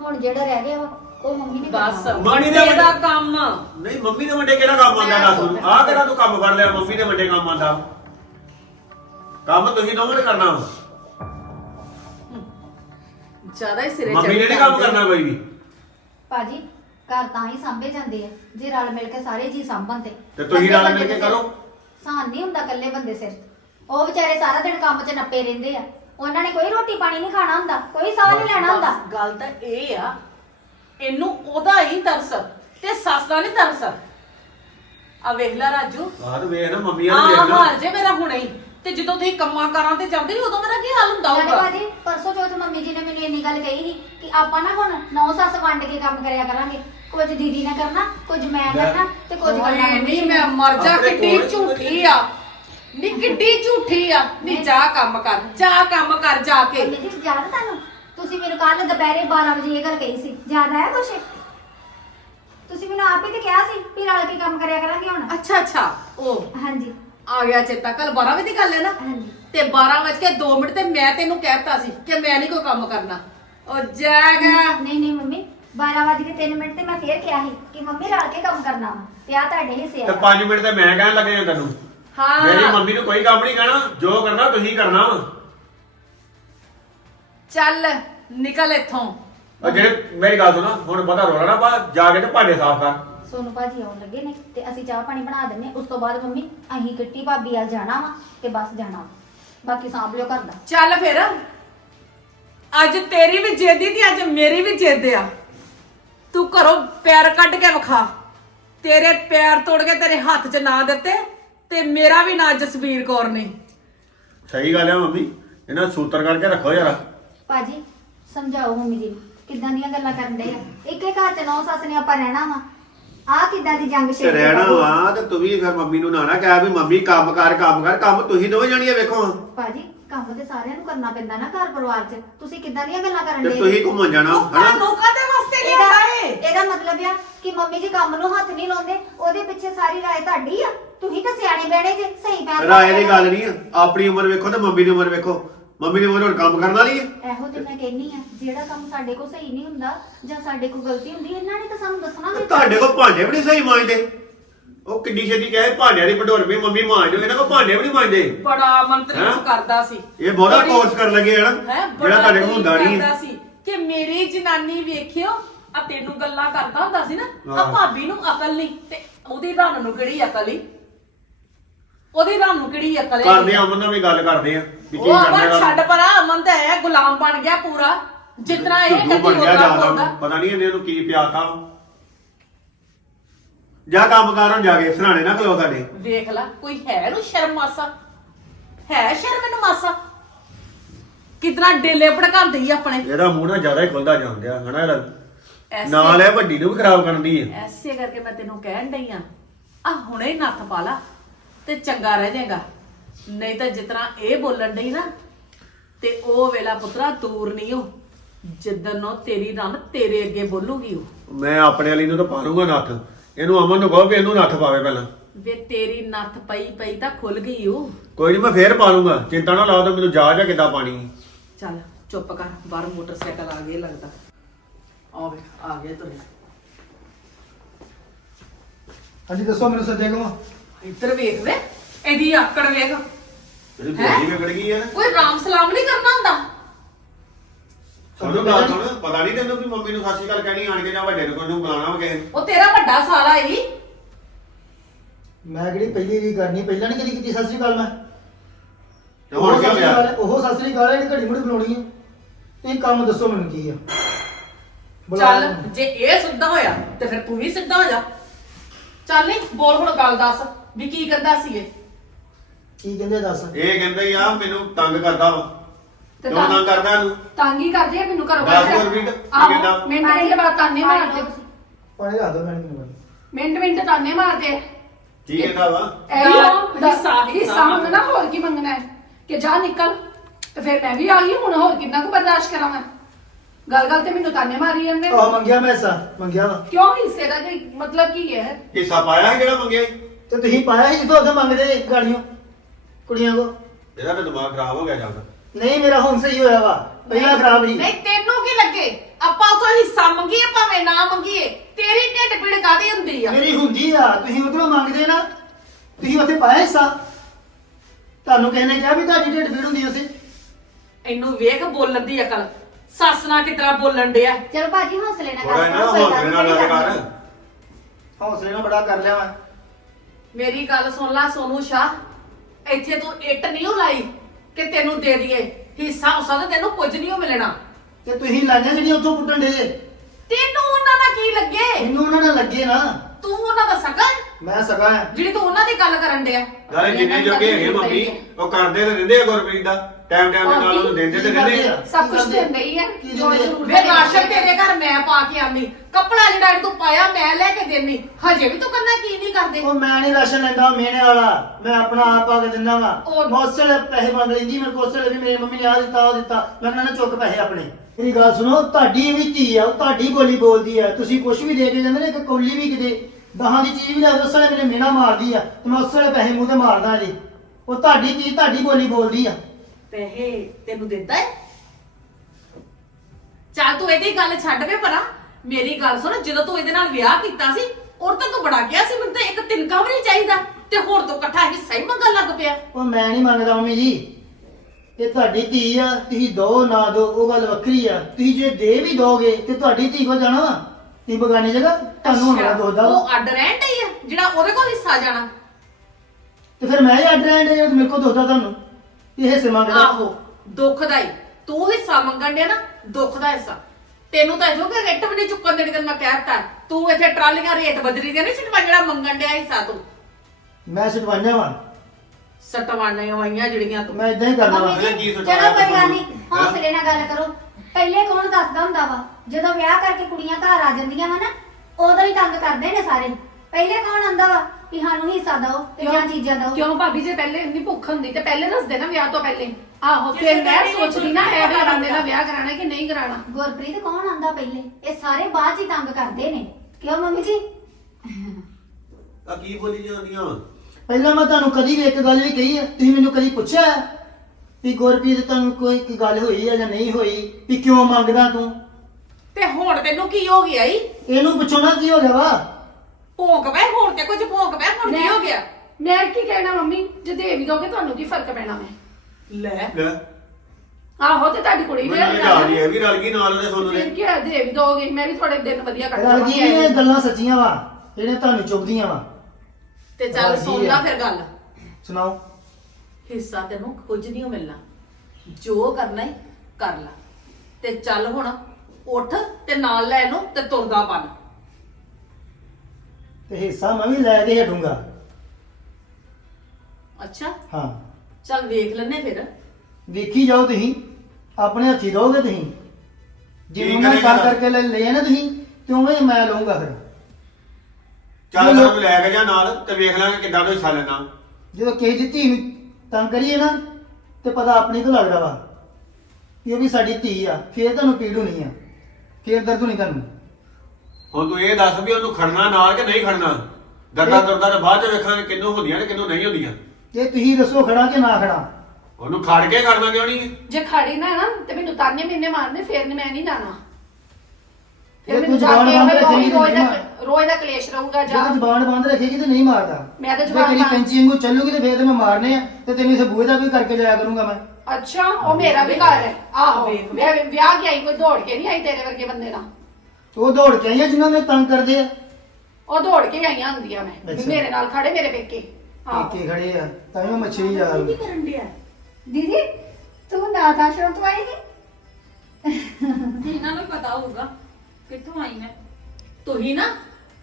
ਹੁਣ ਜਿਹੜਾ ਰਹਿ ਗਿਆ ਵਾ ਉਹ ਮੰਮੀ ਨੇ
ਬਸ
ਕਰਨਾ ਵਾ।
ਮੰਮੀ ਦੇ
ਵੱਡੇ ਦਾ
ਵੱਡੇ-
ਕੰਮ?
ਨਹੀਂ ਮੰਮੀ ਦੇ ਵੱਡੇ ਕਿਹੜਾ ਕੰਮ ਆਉਂਦਾ ਦੱਸ। ਤੂੰ ਆਹ ਕਿਹੜਾ ਤੂੰ ਕੰਮ ਫੜ ਲਿਆ ਮੰਮੀ ਦੇ ਵੱਡੇ ਕੰਮ ਆਉਂਦਾ। ਕੰਮ ਤੁਸੀਂ ਦੋਵਾਂ ਨੇ ਕਰਨਾ ਵਾ।
ਜ਼ਿਆਦਾ ਹੀ ਸਿਰੇ
ਮੰਮੀ ਨੇ
ਚੜ੍ਹੀ
ਨਹੀਂ ਕੰਮ
ਜਾਂਦੀ।
ਕਰਨਾ ਕੋਈ ਵੀ।
ਭਾਜੀ ਘਰ ਤਾਂ ਹੀ ਸਾਂਭੇ ਜਾਂਦੇ ਆ। ਜੇ ਰਲ ਮਿਲ ਕੇ ਸਾਰੇ ਜੀ ਸਾਂਭਣ ਤੇ
ਤੇ ਤੁਸੀਂ
ਇਕੱਲੇ
ਰਲ
ਬੰਦੇ
ਮਿਲ ਕੇ
ਦੇ
ਕਰੋ।
ਸਿਰ ਸਾਨ ਨਹੀਂ ਹੁੰਦਾ ਇਕੱਲੇ ਬੰਦੇ ਸਿਰ। ਉਹ ਵਿਚਾਰੇ ਸਾਰਾ ਦਿਨ ਕੰਮ 'ਚ ਨੱਪੇ ਰਹਿੰਦੇ ਆ। ਉਹਨਾਂ ਨੇ ਕੋਈ ਰੋਟੀ ਪਾਣੀ ਨਹੀਂ ਖਾਣਾ ਹੁੰਦਾ ਕੋਈ ਸਾਹ ਨਹੀਂ ਲੈਣਾ ਹੁੰਦਾ।
ਗੱਲ ਤਾਂ ਇਹ ਆ ਇਹਨੂੰ ਉਹਦਾ ਹੀ ਤਰਸ ਤੇ ਸੱਸ ਦਾ ਨਹੀਂ ਤਰਸ। ਆ ਵੇਖ ਲੈ ਰਾਜੂ।
ਆਹ ਤੇ ਵੇਖ ਨਾ ਮੰਮੀ
ਆ
ਵੇਖ ਨਾ।
ਹਾਲ ਜੇ ਮੇਰਾ ਹੁਣੇ ਹੀ। ਤੇ ਜਦੋਂ ਤੁਸੀਂ ਕੰਮਾਂ ਕਾਰਾਂ ਤੇ ਜਾਂਦੇ ਸੀ, ਉਦੋਂ ਮੇਰਾ ਕੀ ਹਾਲ ਹੁੰਦਾ
ਨਾਲੇ
ਹੋਊਗਾ?
ਬਾਜੀ ਪਰਸੋਂ ਚੌਥ ਮੰਮੀ ਜੀ ਨੇ ਮੈਨੂੰ ਇੰਨੀ ਗੱਲ ਕਹੀ ਸੀ ਕਿ ਆਪਾਂ ਨਾ ਹੁਣ ਨੌ ਸੱਸ ਵੰਡ ਕੇ ਕੰਮ ਕਰਿਆ ਕਰਾਂਗੇ। ਕੁਝ ਦੀਦੀ ਨੇ ਕਰਨਾ ਕੁਝ ਮੈਂ ਕਰਨਾ ਤੇ ਕੁਝ ਕਰਨਾ
ਓਏ
ਮੰਮੀ
ਨਹੀਂ
ਨੇ।
ਮੈਂ ਮਰ ਜਾ
ਆਪਣੇ
ਕਿੱਡੀ
ਕੋਲ-
ਝੂਠੀ ਆ। ਨੀ ਕਿੱਡੀ ਝੂਠੀ ਆ। ਨੀ ਜਾ ਕੰਮ ਕਰ ਜਾ ਕੰਮ ਕਰ ਜਾ ਕੇ।
ਮੰਮੀ ਜੀ ਯਾਦ ਤੁਹਾਨੂੰ? ਤੁਸੀਂ ਮੈਨੂੰ ਕੱਲ ਦੁਪਹਿਰੇ 12 ਵਜੇ ਇਹ ਗੱਲ ਕਹੀ ਸੀ ਯਾਦ ਆਇਆ ਕੁਛ? ਤੁਸੀਂ ਮੈਨੂੰ ਆਪ ਹੀ ਤੇ ਕਿਹਾ ਸੀ ਵੀ ਰਲ ਕੇ ਕੰਮ ਕਰਿਆ ਕਰਾਂਗੇ ਹੁਣ।
ਅੱਛਾ ਅੱਛਾ। ਉਹ
ਹਾਂਜੀ।
ਆ ਗਿਆ ਚੇਤਾ ਕੱਲ 12 ਵਜੇ ਦੀ ਗੱਲ ਹੈ ਨਾ?
ਹਾਂਜੀ।
ਤੇ 12 ਵਜੇ ਕੇ 2 ਮਿੰਟ ਤੇ ਮੈਂ ਤੈਨੂੰ ਕਹਿਤਾ ਸੀ ਕਿ ਮੈਂ ਨਹੀਂ ਕੋਈ ਕੰਮ ਕਰਨਾ। ਉਹ ਜਾਗਾ।
ਨਹੀਂ ਨਹੀਂ ਮੰਮੀ 12 ਵਜੇ ਕੇ 3 ਮਿੰਟ ਤੇ ਮੈਂ ਫੇਰ ਕਿਹਾ ਸੀ ਕਿ ਮੰਮੀ ਰਲ ਕੇ ਕੰਮ ਕਰਨਾ ਵਾ ਤੇ ਆ ਤੁਹਾਡੇ ਹਿੱਸੇ
ਤੇ
ਆ
5 ਮਿੰਟ ਤੇ ਮੈਂ ਕਹਿਣ ਲੱਗੇ ਆ ਤੈਨੂੰ। ਮੇਰੀ
ਹਾਂ
ਮੰਮੀ ਨੂੰ ਕੋਈ ਕੰਮ ਨਹੀਂ ਕਹਿਣਾ ਜੋ ਕਰਨਾ ਤੁਸੀਂ ਕਰਨਾ ਵਾ।
ਚੱਲ ਨਿਕਲ ਇੱਥੋਂ।
ਆ ਜਿਹੜੇ ਮੇਰੀ ਗੱਲ ਸੁਣਾ ਹੁਣ ਪਤਾ ਰੋਣਾ ਨਾ ਪਾ ਜਾ ਕੇ ਤੇ ਭਾਂਡੇ ਸਾਫ਼ ਕਰ।
ਸੋਨੂ ਭਾਜੀ ਆਉਣ ਲੱਗੇ ਨੇ ਤੇ ਅਸੀਂ ਚਾਹ ਪਾਣੀ ਬਣਾ ਦਿੰਨੇ ਉਸ ਤੋਂ ਬਾਅਦ ਮੰਮੀ ਅਸੀਂ ਕਿੱਟੀ ਭਾਬੀ ਆ ਜਾਣਾ ਵਾ ਤੇ ਬਸ ਜਾਣਾ ਵਾ। ਬਾਕੀ ਸਾਂਭ ਲਿਓ ਘਰ ਦਾ।
ਚੱਲ ਫਿਰ। ਅੱਜ ਤੇਰੀ ਵੀ ਜਿੱਦ ਦੀ ਅੱਜ ਮੇਰੀ ਵੀ ਜਿੱਦ ਆ। ਤੂੰ ਘਰੋਂ ਪੈਰ ਕੱਢ ਕੇ ਵਿਖਾ। ਤੇਰੇ ਪੈਰ ਤੋੜ ਕੇ ਤੇਰੇ ਹੱਥ 'ਚ ਨਾ ਦਿੱਤੇ ਤੇ ਮੇਰਾ ਵੀ ਨਾਂ ਜਸਵੀਰ ਕੌਰ ਨਹੀਂ
ਸਹੀ ਗੱਲ ਆ ਮੰਮੀ ਇਹਨਾਂ ਸੂਤਰ ਕਰਕੇ ਰੱਖੋ ਯਾਰ
ਭਾਜੀ ਸਮਝਾਓ ਮੰਮੀ ਜੀ ਨੂੰ ਕਿੱਦਾਂ ਦੀਆਂ ਗੱਲਾਂ ਕਰਨ ਦੇ ਆ? ਇੱਕ ਇੱਕ ਘਰ ਚ ਨੌ ਸੱਸ ਨੇ ਆਪਾਂ ਰਹਿਣਾ ਵਾ। ਆ ਕਿੱਦਾਂ ਦੀ ਜੰਗ
ਤੇ
ਛੇੜ
ਰਹਿਣਾ। ਵਾ ਤੇ ਤੂੰ ਵੀ ਫਿਰ ਮੰਮੀ ਨੂੰ ਨਾ ਨਾ ਕਹਿ ਵੀ ਮੰਮੀ ਕੰਮ ਕਰ ਕੰਮ ਕਰ ਕੰਮ ਤੁਸੀਂ ਦੋਵੇਂ ਜਾਣੀਆਂ ਵੇਖੋ।
ਭਾਜੀ ਕੰਮ ਤੇ ਸਾਰਿਆਂ ਨੂੰ ਕਰਨਾ ਪੈਂਦਾ ਨਾ ਘਰ ਪਰਿਵਾਰ ਚ। ਤੁਸੀਂ ਕਿੱਦਾਂ ਦੀਆਂ ਗੱਲਾਂ ਕਰਨ
ਤੇ
ਦੇ
ਤੁਸੀਂ ਘੁੰਮਣ ਜਾਣਾ ਹਨਾ?
ਤੁਹਾਨੂੰ ਕਾਹਦੇ ਵਾਸਤੇ
ਇਹਦਾ
ਲਿਆਂਦਾ ਏ?
ਇਹਦਾ ਮਤਲਬ ਆ ਕਿ ਮੰਮੀ ਜੀ ਕੰਮ ਨੂੰ ਹੱਥ ਨਹੀਂ ਲਾਉਂਦੇ ਉਹਦੇ ਪਿੱਛੇ ਸਾਰੀ ਰਾਏ ਤੁਹਾਡੀ ਆ। ਤੁਸੀਂ ਤਾਂ ਸਿਆਣੇ ਬਹਿਣੇ ਜੇ ਸਹੀ ਫੈਸਲਾ
ਰਾਏ ਦੀ। ਗੱਲ ਨਹੀਂ ਆ। ਆਪਣੀ ਉਮਰ ਵੇਖੋ ਤੇ ਮੰਮੀ ਦੀ ਉਮਰ ਵੇਖੋ। ਮੰਮੀ ਉਮਰ ਹੁਣ ਕੰਮ ਕਰਨ ਵਾਲੀ ਹੈ
ਇਹੋ ਤੇ ਮੈਂ ਕਹਿੰਨੀ ਆ ਜਿਹੜਾ ਕੰਮ ਸਾਡੇ ਕੋਲ ਸਹੀ ਨਹੀਂ ਹੁੰਦਾ ਜਾਂ ਸਾਡੇ ਕੋਲ ਗਲਤੀ ਹੁੰਦੀ ਇਹਨਾਂ ਨੇ ਤਾਂ ਸਾਨੂੰ ਦੱਸਣਾ
ਤੇ
ਵੀ
ਤੁਹਾਡੇ ਕੋਲ ਭਾਂਡੇ ਵੀ ਨਹੀਂ ਸਹੀ ਮਾਂਜਦੇ। ਉਹ ਕਿੱਡੀ ਛੇਤੀ ਕਹੇ ਭਾਂਡਿਆਂ ਦੀ ਭਡੋਰ ਵੀ ਮੰਮੀ ਮਾਂਜ ਦਿਓ ਇਹਨਾਂ ਕੋਲ ਭਾਂਡੇ ਵੀ ਨਹੀਂ ਮਾਂਜਦੇ।
ਬੜਾ ਮੰਤਰੀ
ਹੈਂ?
ਕਰਦਾ ਸੀ।
ਇਹ ਬਹੁਤਾ
ਬੜੀ-
ਕੋਰਸ ਕਰਨ ਲੱਗੇ ਹਨ
ਹੈਂ,
ਜਿਹੜਾ ਤੁਹਾਡੇ ਕੋਲ ਹੁੰਦਾ ਨਹੀਂ।
ਕਰਦਾ ਸੀ ਕਿ ਮੇਰੀ ਜਨਾਨੀ ਵੇਖਿਓ ਆ ਤੈਨੂੰ ਗੱਲਾਂ ਕਰਦਾ ਹੁੰਦਾ ਸੀ ਨਾ ਆ
ਹਾਂ।
ਭਾਬੀ ਨੂੰ ਅਕਲ ਨਹੀਂ ਤੇ ਉਹਦੀ ਰੰਨ ਨੂੰ ਕਿਹੜੀ ਅਕਲ ਈ? ਉਹਦੀ ਰੰਨ ਨੂੰ ਕਿਹੜੀ ਅਕਲ ਏ?
ਕਰਦੇ ਆ ਅਮਨ ਨਾਲ ਵੀ ਗੱਲ ਕਰਦੇ ਆ। ਵੀ ਕੀ
ਉਹ
ਕਰਨਾ
ਅਮਰ ਛੱਡ ਪਰਾ ਅਮਨ ਤਾਂ ਹੈ ਗੁਲਾਮ ਬਣ ਗਿਆ ਪੂਰਾ। ਜਿਤਨਾ ਇਹ
ਝੁੱਗੂ
ਕਦੀ
ਬਣ ਗਿਆ
ਉਹਦਾ
ਜ਼ਿਆਦਾ
ਬੋਲਦਾ
ਪਤਾ ਨਹੀਂ ਇਹਨੇ ਉਹਨੂੰ ਕੀ ਪਿਆਤਾ ਜਾ ਕੰਮ ਕਰ ਹੁਣ ਜਾ ਕੇ ਸਰਾਣੇ ਨਾ ਖਲੋ ਸਾਡੇ।
ਵੇਖ ਲੈ ਕੋਈ ਹੈ ਨੂੰ ਸ਼ਰਮ ਮਾਸਾ? ਹੈ ਸ਼ਰਮ ਇਹਨੂੰ ਮਾਸਾ? ਕਿਤਨਾ ਡੇਲੇ ਭੜਕਾਉਂਦੀ ਈ ਆਪਣੇ।
ਇਹਦਾ ਮੂੰਹ ਨਾ ਜ਼ਿਆਦਾ ਹੀ ਖੁੱਲਦਾ ਜਾਂਦਿਆ ਹਨਾ ਇਹਦਾ?
ਐਸੇ-
ਨਾਲ ਇਹ ਵੱਡੀ ਨੂੰ ਵੀ ਖਰਾਬ ਕਰਨ ਦੀ ਹੈ
ਐਸੇ ਕਰਕੇ ਮੈਂ ਤੈਨੂੰ ਕਹਿਣ ਡਈ ਆ ਆ ਹੁਣੇ ਨੱਥ ਪਾ ਲਾ ਤੇ ਚੰਗਾ ਰਹਿ ਜਾਏਗਾ। ਨਹੀਂ ਤਾਂ ਜਿਤਨਾ ਇਹ ਬੋਲਣ ਡਈ ਨਾ ਤੇ ਉਹ ਵੇਲਾ ਪੁੱਤਰਾ ਦੂਰ ਨਹੀਂ ਹੋ ਜਿੱਦਨ ਉਹ ਤੇਰੀ ਰੰਨ ਤੇਰੇ ਅੱਗੇ ਬੋਲੂਗੀ ਉਹ।
ਮੈਂ ਆਪਣੇ ਵਾਲੀ ਨੂੰ ਤਾਂ ਪਾ ਲੂੰਗਾ ਨੱਥ। ਇਹਨੂੰ ਅਮਨ ਨੂੰ ਕਹੋ ਵੀ ਇਹਨੂੰ ਨੱਥ ਪਾਵੇ ਪਹਿਲਾਂ।
ਵੇ ਤੇਰੀ ਨੱਥ ਪਈ ਪਈ ਤਾਂ ਖੁੱਲ ਗਈ ਉਹ।
ਕੋਈ ਨਹੀਂ ਮੈਂ ਫੇਰ ਪਾ ਲੂੰਗਾ ਚਿੰਤਾ ਨਾ ਲਾਓ ਤਾਂ ਮੈਨੂੰ ਜਾ ਜਾ ਕਿੱਦਾਂ ਪਾਣੀ।
ਚੱਲ ਚੁੱਪ ਕਰ। ਬਾਹਰ ਮੋਟਰਸਾਈਕਲ ਆ ਗਿਆ ਲੱਗਦਾ। ਆ ਵੇ ਆ ਗਿਆ ਤੁਰੇ।
ਹਾਂਜੀ ਦੱਸੋ ਮੈਨੂੰ ਸੱਦਿਆ ਕਿਉਂ?
ਇੱਧਰ ਵੇਖ ਵੇ। ਇਹਦੀ ਆਕੜ ਵੇਖ।
ਇਹਦੀ
ਹੈਂ?
ਬੋਲੀ ਵਿਗੜ ਗਈ ਹੈ ਨਾ
ਕੋਈ ਰਾਮ ਸਲਾਮ ਨਹੀਂ ਕਰਨਾ ਹੁੰਦਾ?
ਸਾਨੂੰ ਗੱਲ ਸੁਣ ਪਤਾ ਨਹੀਂ ਤੈਨੂੰ ਵੀ ਮੰਮੀ ਨੂੰ ਸਤਿ ਸ਼੍ਰੀ ਅਕਾਲ ਕਹਿਣੀ ਆਣ ਕੇ ਜਾਂ ਵੱਡੇ ਨੂੰ ਕੋਈ ਨੂੰ ਬੁਲਾਣਾ ਵਾ ਕਿਸੇ ਨੇ।
ਉਹ ਤੇਰਾ ਵੱਡਾ ਸਾਲਾ ਈ।
ਮੈਂ ਕਿਹੜੀ ਪਹਿਲੀ ਰੀ ਕਰਨੀ ਪਹਿਲਾਂ ਨਹੀਂ ਕਦੀ ਕੀਤੀ ਸਤਿ ਸ੍ਰੀ ਅਕਾਲ ਮੈਂ।
ਤੇ ਹੁਣ
ਉਹ
ਕੀ ਹੋ
ਸਤਿ ਸ੍ਰੀ
ਗਿਆ
ਅਕਾਲ ਹੈ, ਉਹ ਸਤਿ ਸ੍ਰੀ ਅਕਾਲ ਹੈ ਜਿਹੜੀ ਘੜੀ ਮੁੜੀ ਬੁਲਾਉਣੀ ਹੈ ਤੁਸੀਂ ਕੰਮ ਦੱਸੋ ਮੈਨੂੰ ਕੀ ਆ। ਬੁਲਾ
ਚੱਲ। ਜੇ ਇਹ ਸਿੱਧਾ ਹੋਇਆ ਤੇ ਫਿਰ ਤੂੰ ਵੀ ਸਿੱਧਾ ਹੋ ਜਾ। ਚੱਲ ਨਹੀਂ ਬੋਲ ਹੁਣ ਗੱਲ ਦੱਸ ਵੀ ਕੀ ਕਹਿੰਦਾ ਸੀ ਇਹ।
ਕੀ ਕਹਿੰਦੇ ਦੱਸ?
ਇਹ ਕਹਿੰਦਾ ਹੀ ਆ ਮੈਨੂੰ ਤੰਗ ਕਰਦਾ ਵਾ।
ਤੇ
ਕਿਉਂ ਤੰਗ ਕਰਦਾ ਇਹਨੂੰ?
ਤੰਗ ਹੀ ਕਰਦੇ ਆ ਮੈਨੂੰ ਘਰੋਂ
ਦੱਸ
ਬਾਹਰ
ਹੋਰ ਵੀ ਕੀ
ਆਹੋ,
ਕਹਿੰਦਾ?
ਮਿੰਟ। ਮਿੰਟ ਬਾਅਦ ਤਾਨੇ ਮਾਰਦੇ
ਪਾਣੀ ਲਾ ਦੋ ਮੈਨੂੰ ਮੈਨੂੰ
ਮਿੰਟ। ਮਿੰਟ ਤਾਨੇ ਮਾਰਦੇ
ਕੀ ਕਹਿੰਦਾ ਵਾ?
ਐਹੋ
ਹਿੱਸਾ-
ਹਿੱਸਾ
ਹਿੱਸਾ
ਹਿੱਸਾ ਮੰਗਣਾ ਹੋਰ ਕੀ ਮੰਗਣਾ ਹੈ? ਕਿ ਜਾ ਨਿਕਲ ਤੇ ਫਿਰ ਮੈਂ ਵੀ ਆ ਗਈ ਹੁਣ ਹੋਰ ਕਿੰਨਾ ਕੁ ਬਰਦਾਸ਼ਤ ਕਰਾਂ ਮੈਂ? ਗੱਲ ਗੱਲ ਤੇ ਮੈਨੂੰ ਤਾਨੇ ਮਾਰੀ ਜਾਂਦੇ
ਆਹ ਮੰਗਿਆ ਮੈਂ ਹਿੱਸਾ ਮੰਗਿਆ ਵਾ।
ਕਿਉਂ ਹਿੱਸੇ ਦਾ ਕੋਈ ਮਤਲਬ ਕੀ ਹੈ?
ਹਿੱਸਾ ਪਾਇਆ ਸੀ ਜਿਹੜਾ ਮੰਗਿਆ ਸੀ?
ਤੇ ਤੁਸੀਂ ਪਾਇਆ ਸੀ ਜਦੋਂ ਉੱਥੇ ਮੰਗਦੇ ਗਾੜੀਆਂ ਕੁੜੀਆਂ ਕੋ।
ਇਹਦਾ ਤਾਂ ਦਿਮਾਗ ਖਰਾਬ ਹੋ ਗਿਆ ਜਾਂਦਾ
ਨਹੀਂ ਮੇਰਾ ਹੁਣ ਸਹੀ ਹੋਇਆ ਵਾ। ਪਹਿਲਾਂ ਖਰਾਬ ਸੀ
ਨਹੀਂ ਤੈਨੂੰ ਕੀ ਲੱਗੇ? ਆਪਾਂ ਉਥੋਂ ਹਿੱਸਾ ਮੰਗੀਏ ਭਾਵੇਂ ਨਾ ਮੰਗੀਏ? ਤੇਰੀ ਢਿੱਡ ਪੀੜ ਕਾਦੀ ਹੁੰਦੀ ਆ?
ਮੇਰੀ ਹੁੰਦੀ ਆ। ਤੁਸੀਂ ਉਧਰੋਂ ਮੰਗਦੇ ਨਾ ਤੁਸੀਂ ਉੱਥੇ ਪਾਇਆ ਹਿੱਸਾ। ਤੁਹਾਨੂੰ ਕਿਸੇ ਨੇ ਕਿਹਾ ਵੀ ਤੁਹਾਡੀ ਢਿੱਡ ਪੀੜ ਹੁੰਦੀ ਉੱਥੇ।
ਇਹਨੂੰ ਵੇਖ ਬੋਲਣ ਦੀ ਅਕਲ। ਸੱਸ ਨਾਲ ਕਿਤਰਾ ਬੋਲਣ ਡਿਆ?
ਚਲੋ ਭਾਜੀ ਹੌਸਲੇ ਨਾਲ
ਥੋੜਾ
ਗੱਲ
ਹੌਸਲੇ ਨਾਲ ਗੱਲ ਕਰ।
ਹੌਸਲੇ ਨਾਲ ਬੜਾ ਕਰ ਲਿਆ ਮੈਂ।
ਮੇਰੀ ਗੱਲ ਸੁਣ ਲੈ ਸੋਨੂ ਸ਼ਾਹ। ਇੱਥੇ ਤੂੰ ਇੱਟ ਨਹੀਂ ਓ ਲਾਈ ਕਿ ਤੈਨੂੰ ਦੇ ਦਈਏ। ਹਿੱਸਾ ਉਸਾ ਤਾਂ ਤੈਨੂੰ ਕੁਝ ਨਹੀਂ ਓ ਮਿਲਣਾ।
ਤੇ ਤੁਸੀਂ ਲਾਈਆਂ ਜਿਹੜੀਆਂ ਉੱਥੋਂ ਪੁੱਟਣ ਦੇ?
ਤੈਨੂੰ ਉਹਨਾਂ ਨਾਲ ਕੀ ਲੱਗੇ?
ਮੈਨੂੰ ਉਹਨਾਂ ਨਾਲ ਲੱਗੇ ਨਾ।
ਤੂੰ ਉਹਨਾਂ ਦਾ ਸਕਾ
ਮੈਂ ਸਗਾ
ਜਿਹੜੀ ਤੂੰ ਉਹਨਾਂ ਦੀ ਗੱਲ ਕਰਨ ਡਿਆ।
ਨਾਲੇ ਜਿੰਨੇ ਜੋਗੇ ਹੈਗੇ ਮੰਮੀ ਉਹ ਕਰਦੇ ਤੇ ਆ ਗੁਰਪ੍ਰੀਤ ਦਾ। ਟਾਈਮ ਟਾਈਮ ਦੇ ਨਾਲ ਉਹਨੂੰ ਦਿੰਦੇ ਤੇ ਆ?
ਸਭ ਕੁਝ ਦਿੰਦੇ ਹੀ ਆ।
ਕੀ
ਜੋ
ਦਿੰਦੇ?
ਜ਼ਰੂਰ
ਵੇ ਰਾਸ਼ਨ ਤੇਰੇ ਘਰ ਮੈਂ ਪਾ ਕੇ ਆਉਂਦੀ। ਕੱਪੜਾ ਜਿਹੜਾ ਤੂੰ ਪਾਇਆ ਮੈਂ ਲੈ ਕੇ ਦੇਣੀ ਹਜੇ ਵੀ ਤੂੰ ਕੰਨਾ ਕੀ ਨਹੀਂ ਕਰਦੇ।
ਉਹ ਮੈਂ ਨਹੀਂ ਰਾਸ਼ਨ ਲੈਂਦਾ ਮੇਨੇ ਵਾਲਾ। ਮੈਂ ਆਪਣਾ ਆਪ ਆ ਕੇ ਦਿੰਦਾ ਵਾ।
ਉਹ-
ਮੋਸਲ ਪੈਸੇ ਮੰਗ ਲੈਂਦੀ ਮੇਰੇ ਕੋਸਲ ਵੀ ਮੇਰੀ ਮੰਮੀ ਨੇ ਆ ਦਿੱਤਾ ਉਹ ਦਿੱਤਾ। ਮੈਂ ਕਹਿੰਦਾ ਚੁੱਕ ਪੈਸੇ ਆਪਣੇ। ਮੇਰੀ ਗੱਲ ਸੁਣੋ ਤੁਹਾਡੀ ਵੀ ਧੀ ਆ ਉਹ ਤੁਹਾਡੀ ਬੋਲੀ ਬੋਲਦੀ ਆ। ਤੁਸੀਂ ਕੁਛ ਵੀ ਦੇ ਕੇ ਜਾਂਦੇ ਨੇ ਇੱਕ ਕੌਲੀ ਵੀ ਕਿਤੇ ਦਹਾਂ ਦੀ ਚੀਜ਼ ਵੀ ਲੈ ਉਸ ਵੇਲੇ ਮੇਰੇ ਮੇਨਾ ਮਾਰਦੀ ਆ ਤੇ ਮੈਂ ਉਸ ਵੇਲੇ ਪੈਸੇ ਮੂੰਹ ਤੇ ਮਾਰਦਾ ਜੀ ਉਹ ਤੁਹਾਡੀ ਚੀਜ਼ ਤੁਹਾਡੀ ਬੋਲੀ ਬੋਲਦੀ ਆ।
ਪੈਸੇ ਤੈਨੂੰ ਦਿੰਦਾ ਹੈ? ਚੱਲ ਤੂੰ ਇਹਦੀ ਗੱਲ ਛੱਡ ਵੇ ਪਰਾਂ ਮੇਰੀ ਗੱਲ ਸੁਣ ਜਦੋਂ ਤੂੰ ਇਹਦੇ ਨਾਲ ਵਿਆਹ ਕੀਤਾ ਸੀ ਉਹ ਤਾਂ ਤੂੰ ਬੜਾ ਗਿਆ ਸੀ ਮੈਨੂੰ ਤਾਂ ਇੱਕ ਤਿਨਕਾ ਵੀ ਨਹੀਂ ਚਾਹੀਦਾ। ਤੇ ਹੋਰ ਤੂੰ ਇਕੱਠਾ ਹਿੱਸਾ ਹੀ ਮੰਗਣ ਲੱਗ ਪਿਆ।
ਉਹ ਮੈਂ ਨਹੀਂ ਮੰਗਦਾ ਮੰਮੀ ਜੀ। ਇਹ ਤੁਹਾਡੀ ਧੀ ਆ ਤੁਸੀਂ ਦੋ ਨਾ ਦੋ ਉਹ ਗੱਲ ਵੱਖਰੀ ਆ। ਤੁਸੀਂ ਜੇ ਦੇ ਵੀ ਦੋਗੇ ਤੇ ਤੁਹਾਡੀ ਧੀ ਕੋ ਜਾਣਾ ਵਾ? ਤੁਸੀਂ ਬਗਾਨੀ ਜਗ੍ਹਾ ਤੁਹਾਨੂੰ ਹੁਣ ਦੋਦਾ।
ਉਹ ਅੱਡ ਰਹਿਣ ਡਈ ਆ ਜਿਹੜਾ ਉਹਦੇ ਕੋਲ ਹਿੱਸਾ ਜਾਣਾ।
ਤੇ ਫਿਰ ਮੈਂ ਹੀ ਅੱਡ ਰਹਿਣ ਦੇ ਮੇਰੇ ਕੋ ਦੋਦਾ ਤੁਹਾਨੂੰ। ਇਹ ਹਿੱਸੇ ਮੰਗਦਾ।
ਆਹੋ ਦੁੱਖ ਦਾ ਹੀ ਤੂੰ ਹਿੱਸਾ ਮੰਗਣ ਡਿਆ ਨਾ ਦੁੱਖ ਦਾ ਹਿੱਸਾ। ਤੈਨੂੰ ਤਾਂ ਜੋ ਕਿ ਰੇਟ ਵੀ ਨਹੀਂ ਚੁੱਕਣ ਦੇਣੀ ਤੈਨੂੰ ਮੈਂ ਕਹਿਤਾ ਤੂੰ ਇੱਥੇ ਟਰਾਲੀਆਂ ਰੇਤ ਬਜਰੀ ਦੇ ਨਹੀਂ ਸਿੱਟਵਾ ਜਿਹੜਾ ਮੰਗਣ ਡਿਆ ਹਿੱਸਾ ਤੂੰ।
ਮੈਂ ਸਟਵਾਈਆਂ ਵਾ।
ਸਟਵਾਣੇ ਆਈਆਂ ਜਿਹੜੀਆਂ ਤੂੰ।
ਮੈਂ ਇਦਾਂ ਹੀ ਕਰਦਾ ਵਾ।
ਮੰਮੀ ਜੀ ਚਲੋ ਕੋਈ ਗੱਲ ਨਹੀਂ।
ਹੈਂ?
ਹੌਸਲੇ ਨਾਲ ਗੱਲ ਕਰੋ। ਪਹਿਲੇ ਕੌਣ ਦੱਸਦਾ ਹੁੰਦਾ ਵਾ? ਜਦੋਂ ਵਿਆਹ ਕਰਕੇ ਕੁੜੀਆਂ ਘਰ ਆ ਜਾਂਦੀਆਂ ਵਾ ਨਾ ਉਦੋਂ ਹੀ ਤੰਗ ਕਰਦੇ ਨੇ ਸਾਰੇ। ਪਹਿਲੇ ਕੌਣ ਆਂਦਾ ਵਾ? ਕਿ ਸਾਨੂੰ ਹਿੱਸਾ ਦਿਓ ਤੇ ਜਾਂ ਚੀਜ਼ਾਂ ਦਿਓ।
ਕਿਉਂ ਭਾਬੀ ਜੇ ਪਹਿਲੇ ਇੰਨੀ ਭੁੱਖ ਹੁੰਦੀ ਤੇ ਪਹਿਲੇ ਦੱਸਦੇ ਨਾ ਵਿਆਹ ਤੋਂ ਪਹਿਲੇ। ਆਹੋ ਫਿਰ ਮੈਂ ਸੋਚਦੀ ਨਾ ਹੈ ਵੀ ਬੰਦੇ ਦਾ ਵਿਆਹ ਕਰਾਣਾ ਕਿ ਨਹੀਂ ਕਰਾਣਾ
ਗੁਰਪ੍ਰੀਤ ਕੌਣ ਆਂਦਾ ਪਹਿਲੇ? ਇਹ ਸਾਰੇ ਬਾਅਦ ਚ ਹੀ ਤੰਗ ਕਰਦੇ ਨੇ। ਕਿਉਂ ਮੰਮੀ ਜੀ?
ਆ ਕੀ ਬੋਲੀ ਜਾਂਦੀਆਂ? ਵਾਂ?
ਪਹਿਲਾਂ ਮੈਂ ਤੁਹਾਨੂੰ ਕਦੀ ਵੀ ਇੱਕ ਗੱਲ ਵੀ ਕਹੀ ਹੈ ਤੁਸੀਂ ਮੈਨੂੰ ਕਦੀ ਪੁੱਛਿਆ ਹੈ ਵੀ ਗੁਰਪ੍ਰੀਤ ਤੁਹਾਨੂੰ ਕੋਈ ਇੱਕ ਗੱਲ ਹੋਈ ਹੈ ਜਾਂ ਨਹੀਂ ਹੋਈ? ਵੀ ਕਿਉਂ ਮੰਗਦਾ ਤੂੰ?
ਤੇ ਹੁਣ ਤੈਨੂੰ ਕੀ ਹੋ ਗਿਆ ਈ?
ਇਹਨੂੰ ਪੁੱਛੋ ਨਾ ਕੀ ਹੋ ਗਿਆ ਵਾ।
ਭੋਂਕ ਪੈ ਹੁਣ ਤੇ ਕੁਝ ਭੋਂਕ ਪੈ ਹੁਣ ਕੀ ਹੋ ਗਿਆ?
ਮੈਂ ਕੀ ਕਹਿਣਾ ਮੰਮੀ? ਜੇ ਦੇ ਵੀ ਦੋਗੇ ਤੁਹਾਨੂੰ ਕੀ ਫ਼ਰਕ ਪੈਣਾ ਮੈਂ?
ਲੈ।
ਲੈ।
ਆਹੋ ਤੇ ਤੁਹਾਡੀ ਕੁੜੀ ਦੇ
ਮੈਨੂੰ ਇਹ ਹੈ ਵੀ ਰਲ ਗਈ ਨਾਲ ਉਹਦੇ ਸੋਨੂੰ
ਫਿਰ
ਦੇ
ਕੀ ਦੇ ਵੀ ਦੋਗੇ ਮੈਂ ਵੀ ਥੋੜੇ ਦਿਨ ਵਧੀਆ ਕੱਟ
ਰਲ ਗਈ ਇਹ ਗੱਲਾਂ ਸੱਚੀਆਂ ਵਾ ਜਿਹੜੇ ਤੁਹਾਨੂੰ ਚੁੱਭਦੀਆਂ ਵਾ।
ਤੇ ਚੱਲ
ਰਾਜੀ
ਸੁਣ ਲੈ
ਆ।
ਫਿਰ ਗੱਲ।
ਸੁਣਾਓ।
ਹਿੱਸਾ ਤੈਨੂੰ ਕੁਝ ਨਹੀਂ ਮਿਲਣਾ। ਜੋ ਕਰਨਾ ਹੈ ਕਰ ਲੈ। ਤੇ ਚੱਲ ਹੁਣ ਉੱਠ ਤੇ ਨਾਲ ਲੈ ਇਹਨੂੰ ਤੇ ਤੁਰਦਾ ਬਣ
ਤੇ ਹਿੱਸਾ ਮੈਂ ਵੀ ਲੈ ਕੇ ਹਟੂੰਗਾ।
ਅੱਛਾ।
ਹਾਂ।
ਚੱਲ ਵੇਖ ਲੈਨੇ ਫਿਰ।
ਵੇਖੀ ਜਾਓ ਤੁਸੀਂ। ਆਪਣੇ ਹੱਥੀ ਦੋਗੇ ਤੁਸੀਂ। ਮੈਂ
ਕਰੇਗਾ?
ਕਰ ਕਰਕੇ ਲੈ ਲਿਆ ਨਾ ਤੁਸੀਂ ਤੇ ਉਵੇਂ ਹੀ ਮੈਂ ਲਵਾਂਗਾ ਫਿਰ।
ਚੱਲ
ਲੋਕ-
ਸਾਨੂੰ ਲੈ ਕੇ ਜਾ ਨਾਲ ਤੇ ਵੇਖ ਲਾਂਗੇ ਕਿੱਦਾਂ ਤੋਂ ਹਿੱਸਾ ਲੈਣਾ
ਜਦੋਂ ਕਿਸੇ ਦੀ ਧੀ ਨੂੰ ਤੰਗ ਕਰੀਏ ਨਾ ਤੇ ਪਤਾ ਆਪਣੀ ਤੋਂ ਲੱਗਦਾ ਵਾ ਕਿ ਉਹ ਵੀ ਸਾਡੀ ਧੀ ਆ ਫੇਰ ਤੁਹਾਨੂੰ ਪੀੜ ਹੋਣੀ ਆ। ਫੇਰ ਦਰਦ ਹੋਣੀ ਤੁਹਾਨੂੰ।
ਹੁਣ ਤੂੰ ਇਹ ਦੱਸ ਵੀ ਉਹਨੂੰ ਖੜਨਾ ਨਾਲ ਕਿ ਨਹੀਂ ਖੜਨਾ? ਦਰਦਾ ਦਰਦਾ ਤੇ ਬਾਅਦ ਚ ਵੇਖਾਂਗੇ ਕਿੰਨੂੰ ਹੁੰਦੀਆਂ ਤੇ ਕਿੰਨੂੰ ਨਹੀਂ ਹੁੰਦੀਆਂ।
ਜੇ ਤੁਸੀਂ ਦੱਸੋ ਖੜਾ ਕਿ ਨਾ ਖੜਾ?
ਉਹਨੂੰ ਖੜ ਕੇ ਖੜਨਾ ਕਿਉਂ ਨਹੀਂ?
ਜੇ ਖੜੀ ਨਾ ਨਾ ਤੇ ਮੈਨੂੰ ਤਾਨੇ ਮੈਨੇ ਮਾਰਨੇ ਫਿਰ ਨੀ- ਮੈਂ ਨਹੀਂ ਜਾਣਾ।
ਇਹ
ਫਿਰ
ਤੂੰ
ਮੈਨੂੰ ਜਾ
ਜ਼ੁਬਾਨ
ਕੇ
ਬੰਦ
ਉਹੀ
ਰੱਖੇਂਗੀ
ਰੋਜ਼ ਦਾ ਰੋਜ਼ ਦਾ ਕਲੇਸ਼ ਰਹੂਗਾ
ਜੇ
ਜਾ
ਤੂੰ ਜ਼ਬਾਨ ਬੰਦ ਰੱਖੇਗੀ ਤੇ ਨਹੀਂ ਮਾਰਦਾ।
ਮੈਂ ਤਾਂ
ਜੇ
ਜ਼ੁਬਾਨ
ਤੇਰੀ
ਬੰਦ-
ਕੈਂਚੀ ਵਾਂਗੂ ਚੱਲੂਗੀ ਤੇ ਫੇਰ ਤੇ ਮੈਂ ਮਾਰਨੇ ਆ ਤੇ ਤੈਨੂੰ ਇਸੇ ਬੂਹੇ ਦਾ ਵੀ ਕਰਕੇ ਜਾਇਆ ਕਰੂੰਗਾ ਮੈਂ।
ਅੱਛਾ ਉਹ ਮੇਰਾ ਵੀ ਘਰ ਹੈ। ਆਹੋ
ਵੇਖ,
ਮੈਂ ਵਿਆਹ ਕੇ ਆਈ ਕੋਈ ਦੌੜ ਕੇ ਨਹੀਂ ਆਈ ਤੇਰੇ ਵਰਗੇ ਬੰਦੇ ਨਾਲ?
ਉਹ ਦੌੜ ਕੇ ਆਈਆਂ ਜਿਨ੍ਹਾਂ ਨੇ ਤੰਗ ਕਰਦੇ ਆ।
ਉਹ ਦੌੜ ਕੇ ਆਈਆਂ ਹੁੰਦੀਆਂ ਮੈਂ।
ਅੱਛਾ।
ਮੇਰੇ ਨਾਲ ਖੜੇ ਮੇਰੇ ਪੇਕੇ। ਆਹੋ
ਟੇਕੇ ਖੜੇ ਆ ਤਾਂ ਹੀ ਮੱਛੀ ਜਾ
ਕੀ ਕਰਨ ਡਿਆ?
ਦੀਦੀ ਤੂੰ ਨਾਥ ਆਸ਼ਰਮ ਤੋਂ ਆਈ ਸੀ?
ਇਹਨਾਂ ਨੂੰ ਹੀ ਪਤਾ ਹੋਊਗਾ ਕਿੱਥੋਂ ਆਈ ਮੈਂ।
ਤੁਸੀਂ ਨਾ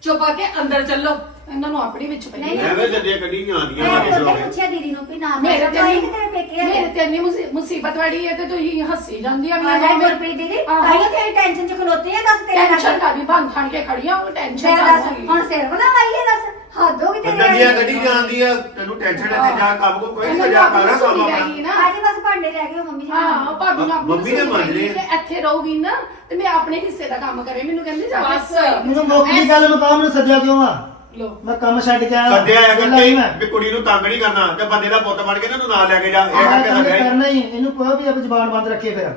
ਚੁੱਪ ਕੇ ਅੰਦਰ ਚੱਲੋ।
ਇਹਨਾਂ ਨੂੰ ਆਪਣੀ ਵਿੱਚ ਪਈ
ਨਹੀਂ,
ਹੈ।
ਐਵੇਂ ਜੱਦੀਆਂ ਕੱਢੀਆਂ ਆਉਂਦੀਆਂ
ਮੈਂ
ਵਾ ਵੇਲੇ
ਪੁੱਛਿਆ ਦੀਦੀ ਨੂੰ ਵੀ ਨਾਥ
ਮੇਰੇ ਤੇ
ਤੋਂ ਕਿ ਤੇਰੇ ਪੇਕੇ
ਮੇਰੇ ਤੇ ਮੁਸੀ- ਮੁਸੀਬਤ ਵੜੀ ਹੈ ਤੇ ਤੁਸੀਂ ਹੱਸੀ ਜਾਂਦੀ ਆ
ਆ ਜਾ
ਮੈਨੂੰ
ਗੁਰਪ੍ਰੀਤ ਦੀਦੀ
ਆਹੋ।
ਆਈ ਤੇਰੀ ਟੈਨਸ਼ਨ ਚ ਖਲੋਤੇ ਆ ਦੱਸ ਤੇਰੇ
ਟੈਨਸ਼ਨ ਕਾਦੀ ਬੰਦ ਖਾਣ ਕੇ ਖੜੀਆਂ ਉਹ ਟੈਨਸ਼ਨ
ਮੈਂ ਦੱਸ? ਹੁਣ ਸਿਰ ਬਣਾ ਲਾਈਏ ਦੱਸ ਹੱਦ ਹੋ ਗਈ ਤੇਰੀ
ਜੱਦੀਆਂ ਕੱਢੀ ਜਾਂਦੀ ਆ ਤੈਨੂੰ ਟੈਨਸ਼ਨ ਇੱਥੇ ਜਾ ਕੰਮ ਕੋ ਕੋਈ ਨਹੀਂ
ਨੂੰ
ਜਾ
ਆਪਣੀ
ਕਰ ਕੰਮ ਆਪਣਾ
ਰਹਿ ਗਈ ਨਾ
ਅੱਜ ਬਸ ਭਾਂਡੇ ਰਹਿ ਗਏ ਹੋ ਮੰਮੀ ਜੀ
ਹਾਂ ਉਹ ਭਾਬੀ ਨੂੰ ਆਪਣੀ
ਮੰਮੀ ਨੇ ਮੰਨ ਲਿਆ।
ਕਿ ਇੱਥੇ ਰਹੂਗੀ ਨਾ ਤੇ ਮੈਂ ਆਪਣੇ ਹਿੱਸੇ ਦਾ ਕੰਮ ਕਰੇ ਮੈਨੂੰ ਕਹਿੰਦੀ ਜਾ
ਬਸ।
ਮੈਨੂੰ ਮੁੱਕ ਦੀ ਗੱਲ ਮੁਕਾਮ ਨੂੰ ਸੱਦਿਆ ਕਿਉਂ ਆ
ਲੋ
ਮੈਂ ਕੰਮ ਛੱਡ ਕੇ ਆਇਆ।
ਸੱਦਿਆ ਆ
ਵਿਹਲਾ ਹੀ ਮੈਂ।
ਕਿ ਕੁੜੀ ਨੂੰ ਤੰਗ ਨਹੀਂ ਕਰਨਾ। ਤੇ ਬੰਦੇ ਦਾ ਪੁੱਤ ਬਣ ਕੇ ਨਾ ਨਾਲ ਲੈ ਕੇ ਜਾ। ਇਹ ਕਰਕੇ
ਕੰਮ
ਸੱਦਿਆ।
ਕਰਨਾ ਹੀ। ਇਹਨੂੰ ਕੋਈ ਵੀ ਆਪਣੀ ਜ਼ਬਾਨ ਬੰਦ ਰੱਖੇ ਫਿਰ।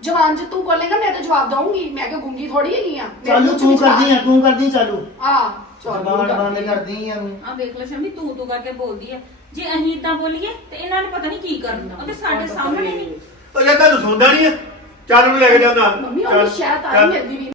ਜਵਾਨ ਚ ਤੂੰ ਬੋਲੇਗਾ ਮੈਂ ਤਾਂ ਜਵਾਬ ਦਊਂਗੀ। ਮੈਂ ਕਿ ਗੁੰਗੀ ਥੋੜੀ ਹੈਗੀ ਆ?
ਚਾਲੂ ਤੂੰ ਕਰਦੀ ਆ ਤੂੰ ਕਰਦੀ ਚਾਲੂ।
ਆ ਚੱਲ
ਜ਼ਬਾਨ ਬੰਦ ਕਰਦੀ ਆ। ਤੂੰ।
ਆ ਵੇਖ ਲੈ ਸ਼ਮੀ ਤੂੰ ਤੂੰ ਕਰਕੇ ਬੋਲਦੀ ਹੈ ਜੇ ਅਸੀਂ ਇਦਾਂ ਬੋਲੀਏ ਤੇ ਇਹਨਾਂ ਨੇ ਪਤਾ ਨਹੀਂ ਕੀ ਕਰਨਾ ਉਹ ਤੇ ਸਾਡੇ ਸਾਹਮਣੇ ਨਹੀਂ
ਉਹ ਜੇ ਤੁਹਾਨੂੰ ਸੁਣਦਾ ਨਹੀਂ ਆ। ਚੱਲ ਉਹਨੂੰ ਲੈ ਕੇ ਜਾ ਨਾਲ।
ਮੰਮੀ ਉਹ
ਚੱਲ,
ਸ਼ਾਇਦ ਆਈ
ਚੱਲ।
ਮਿਲਦੀ ਵੀ।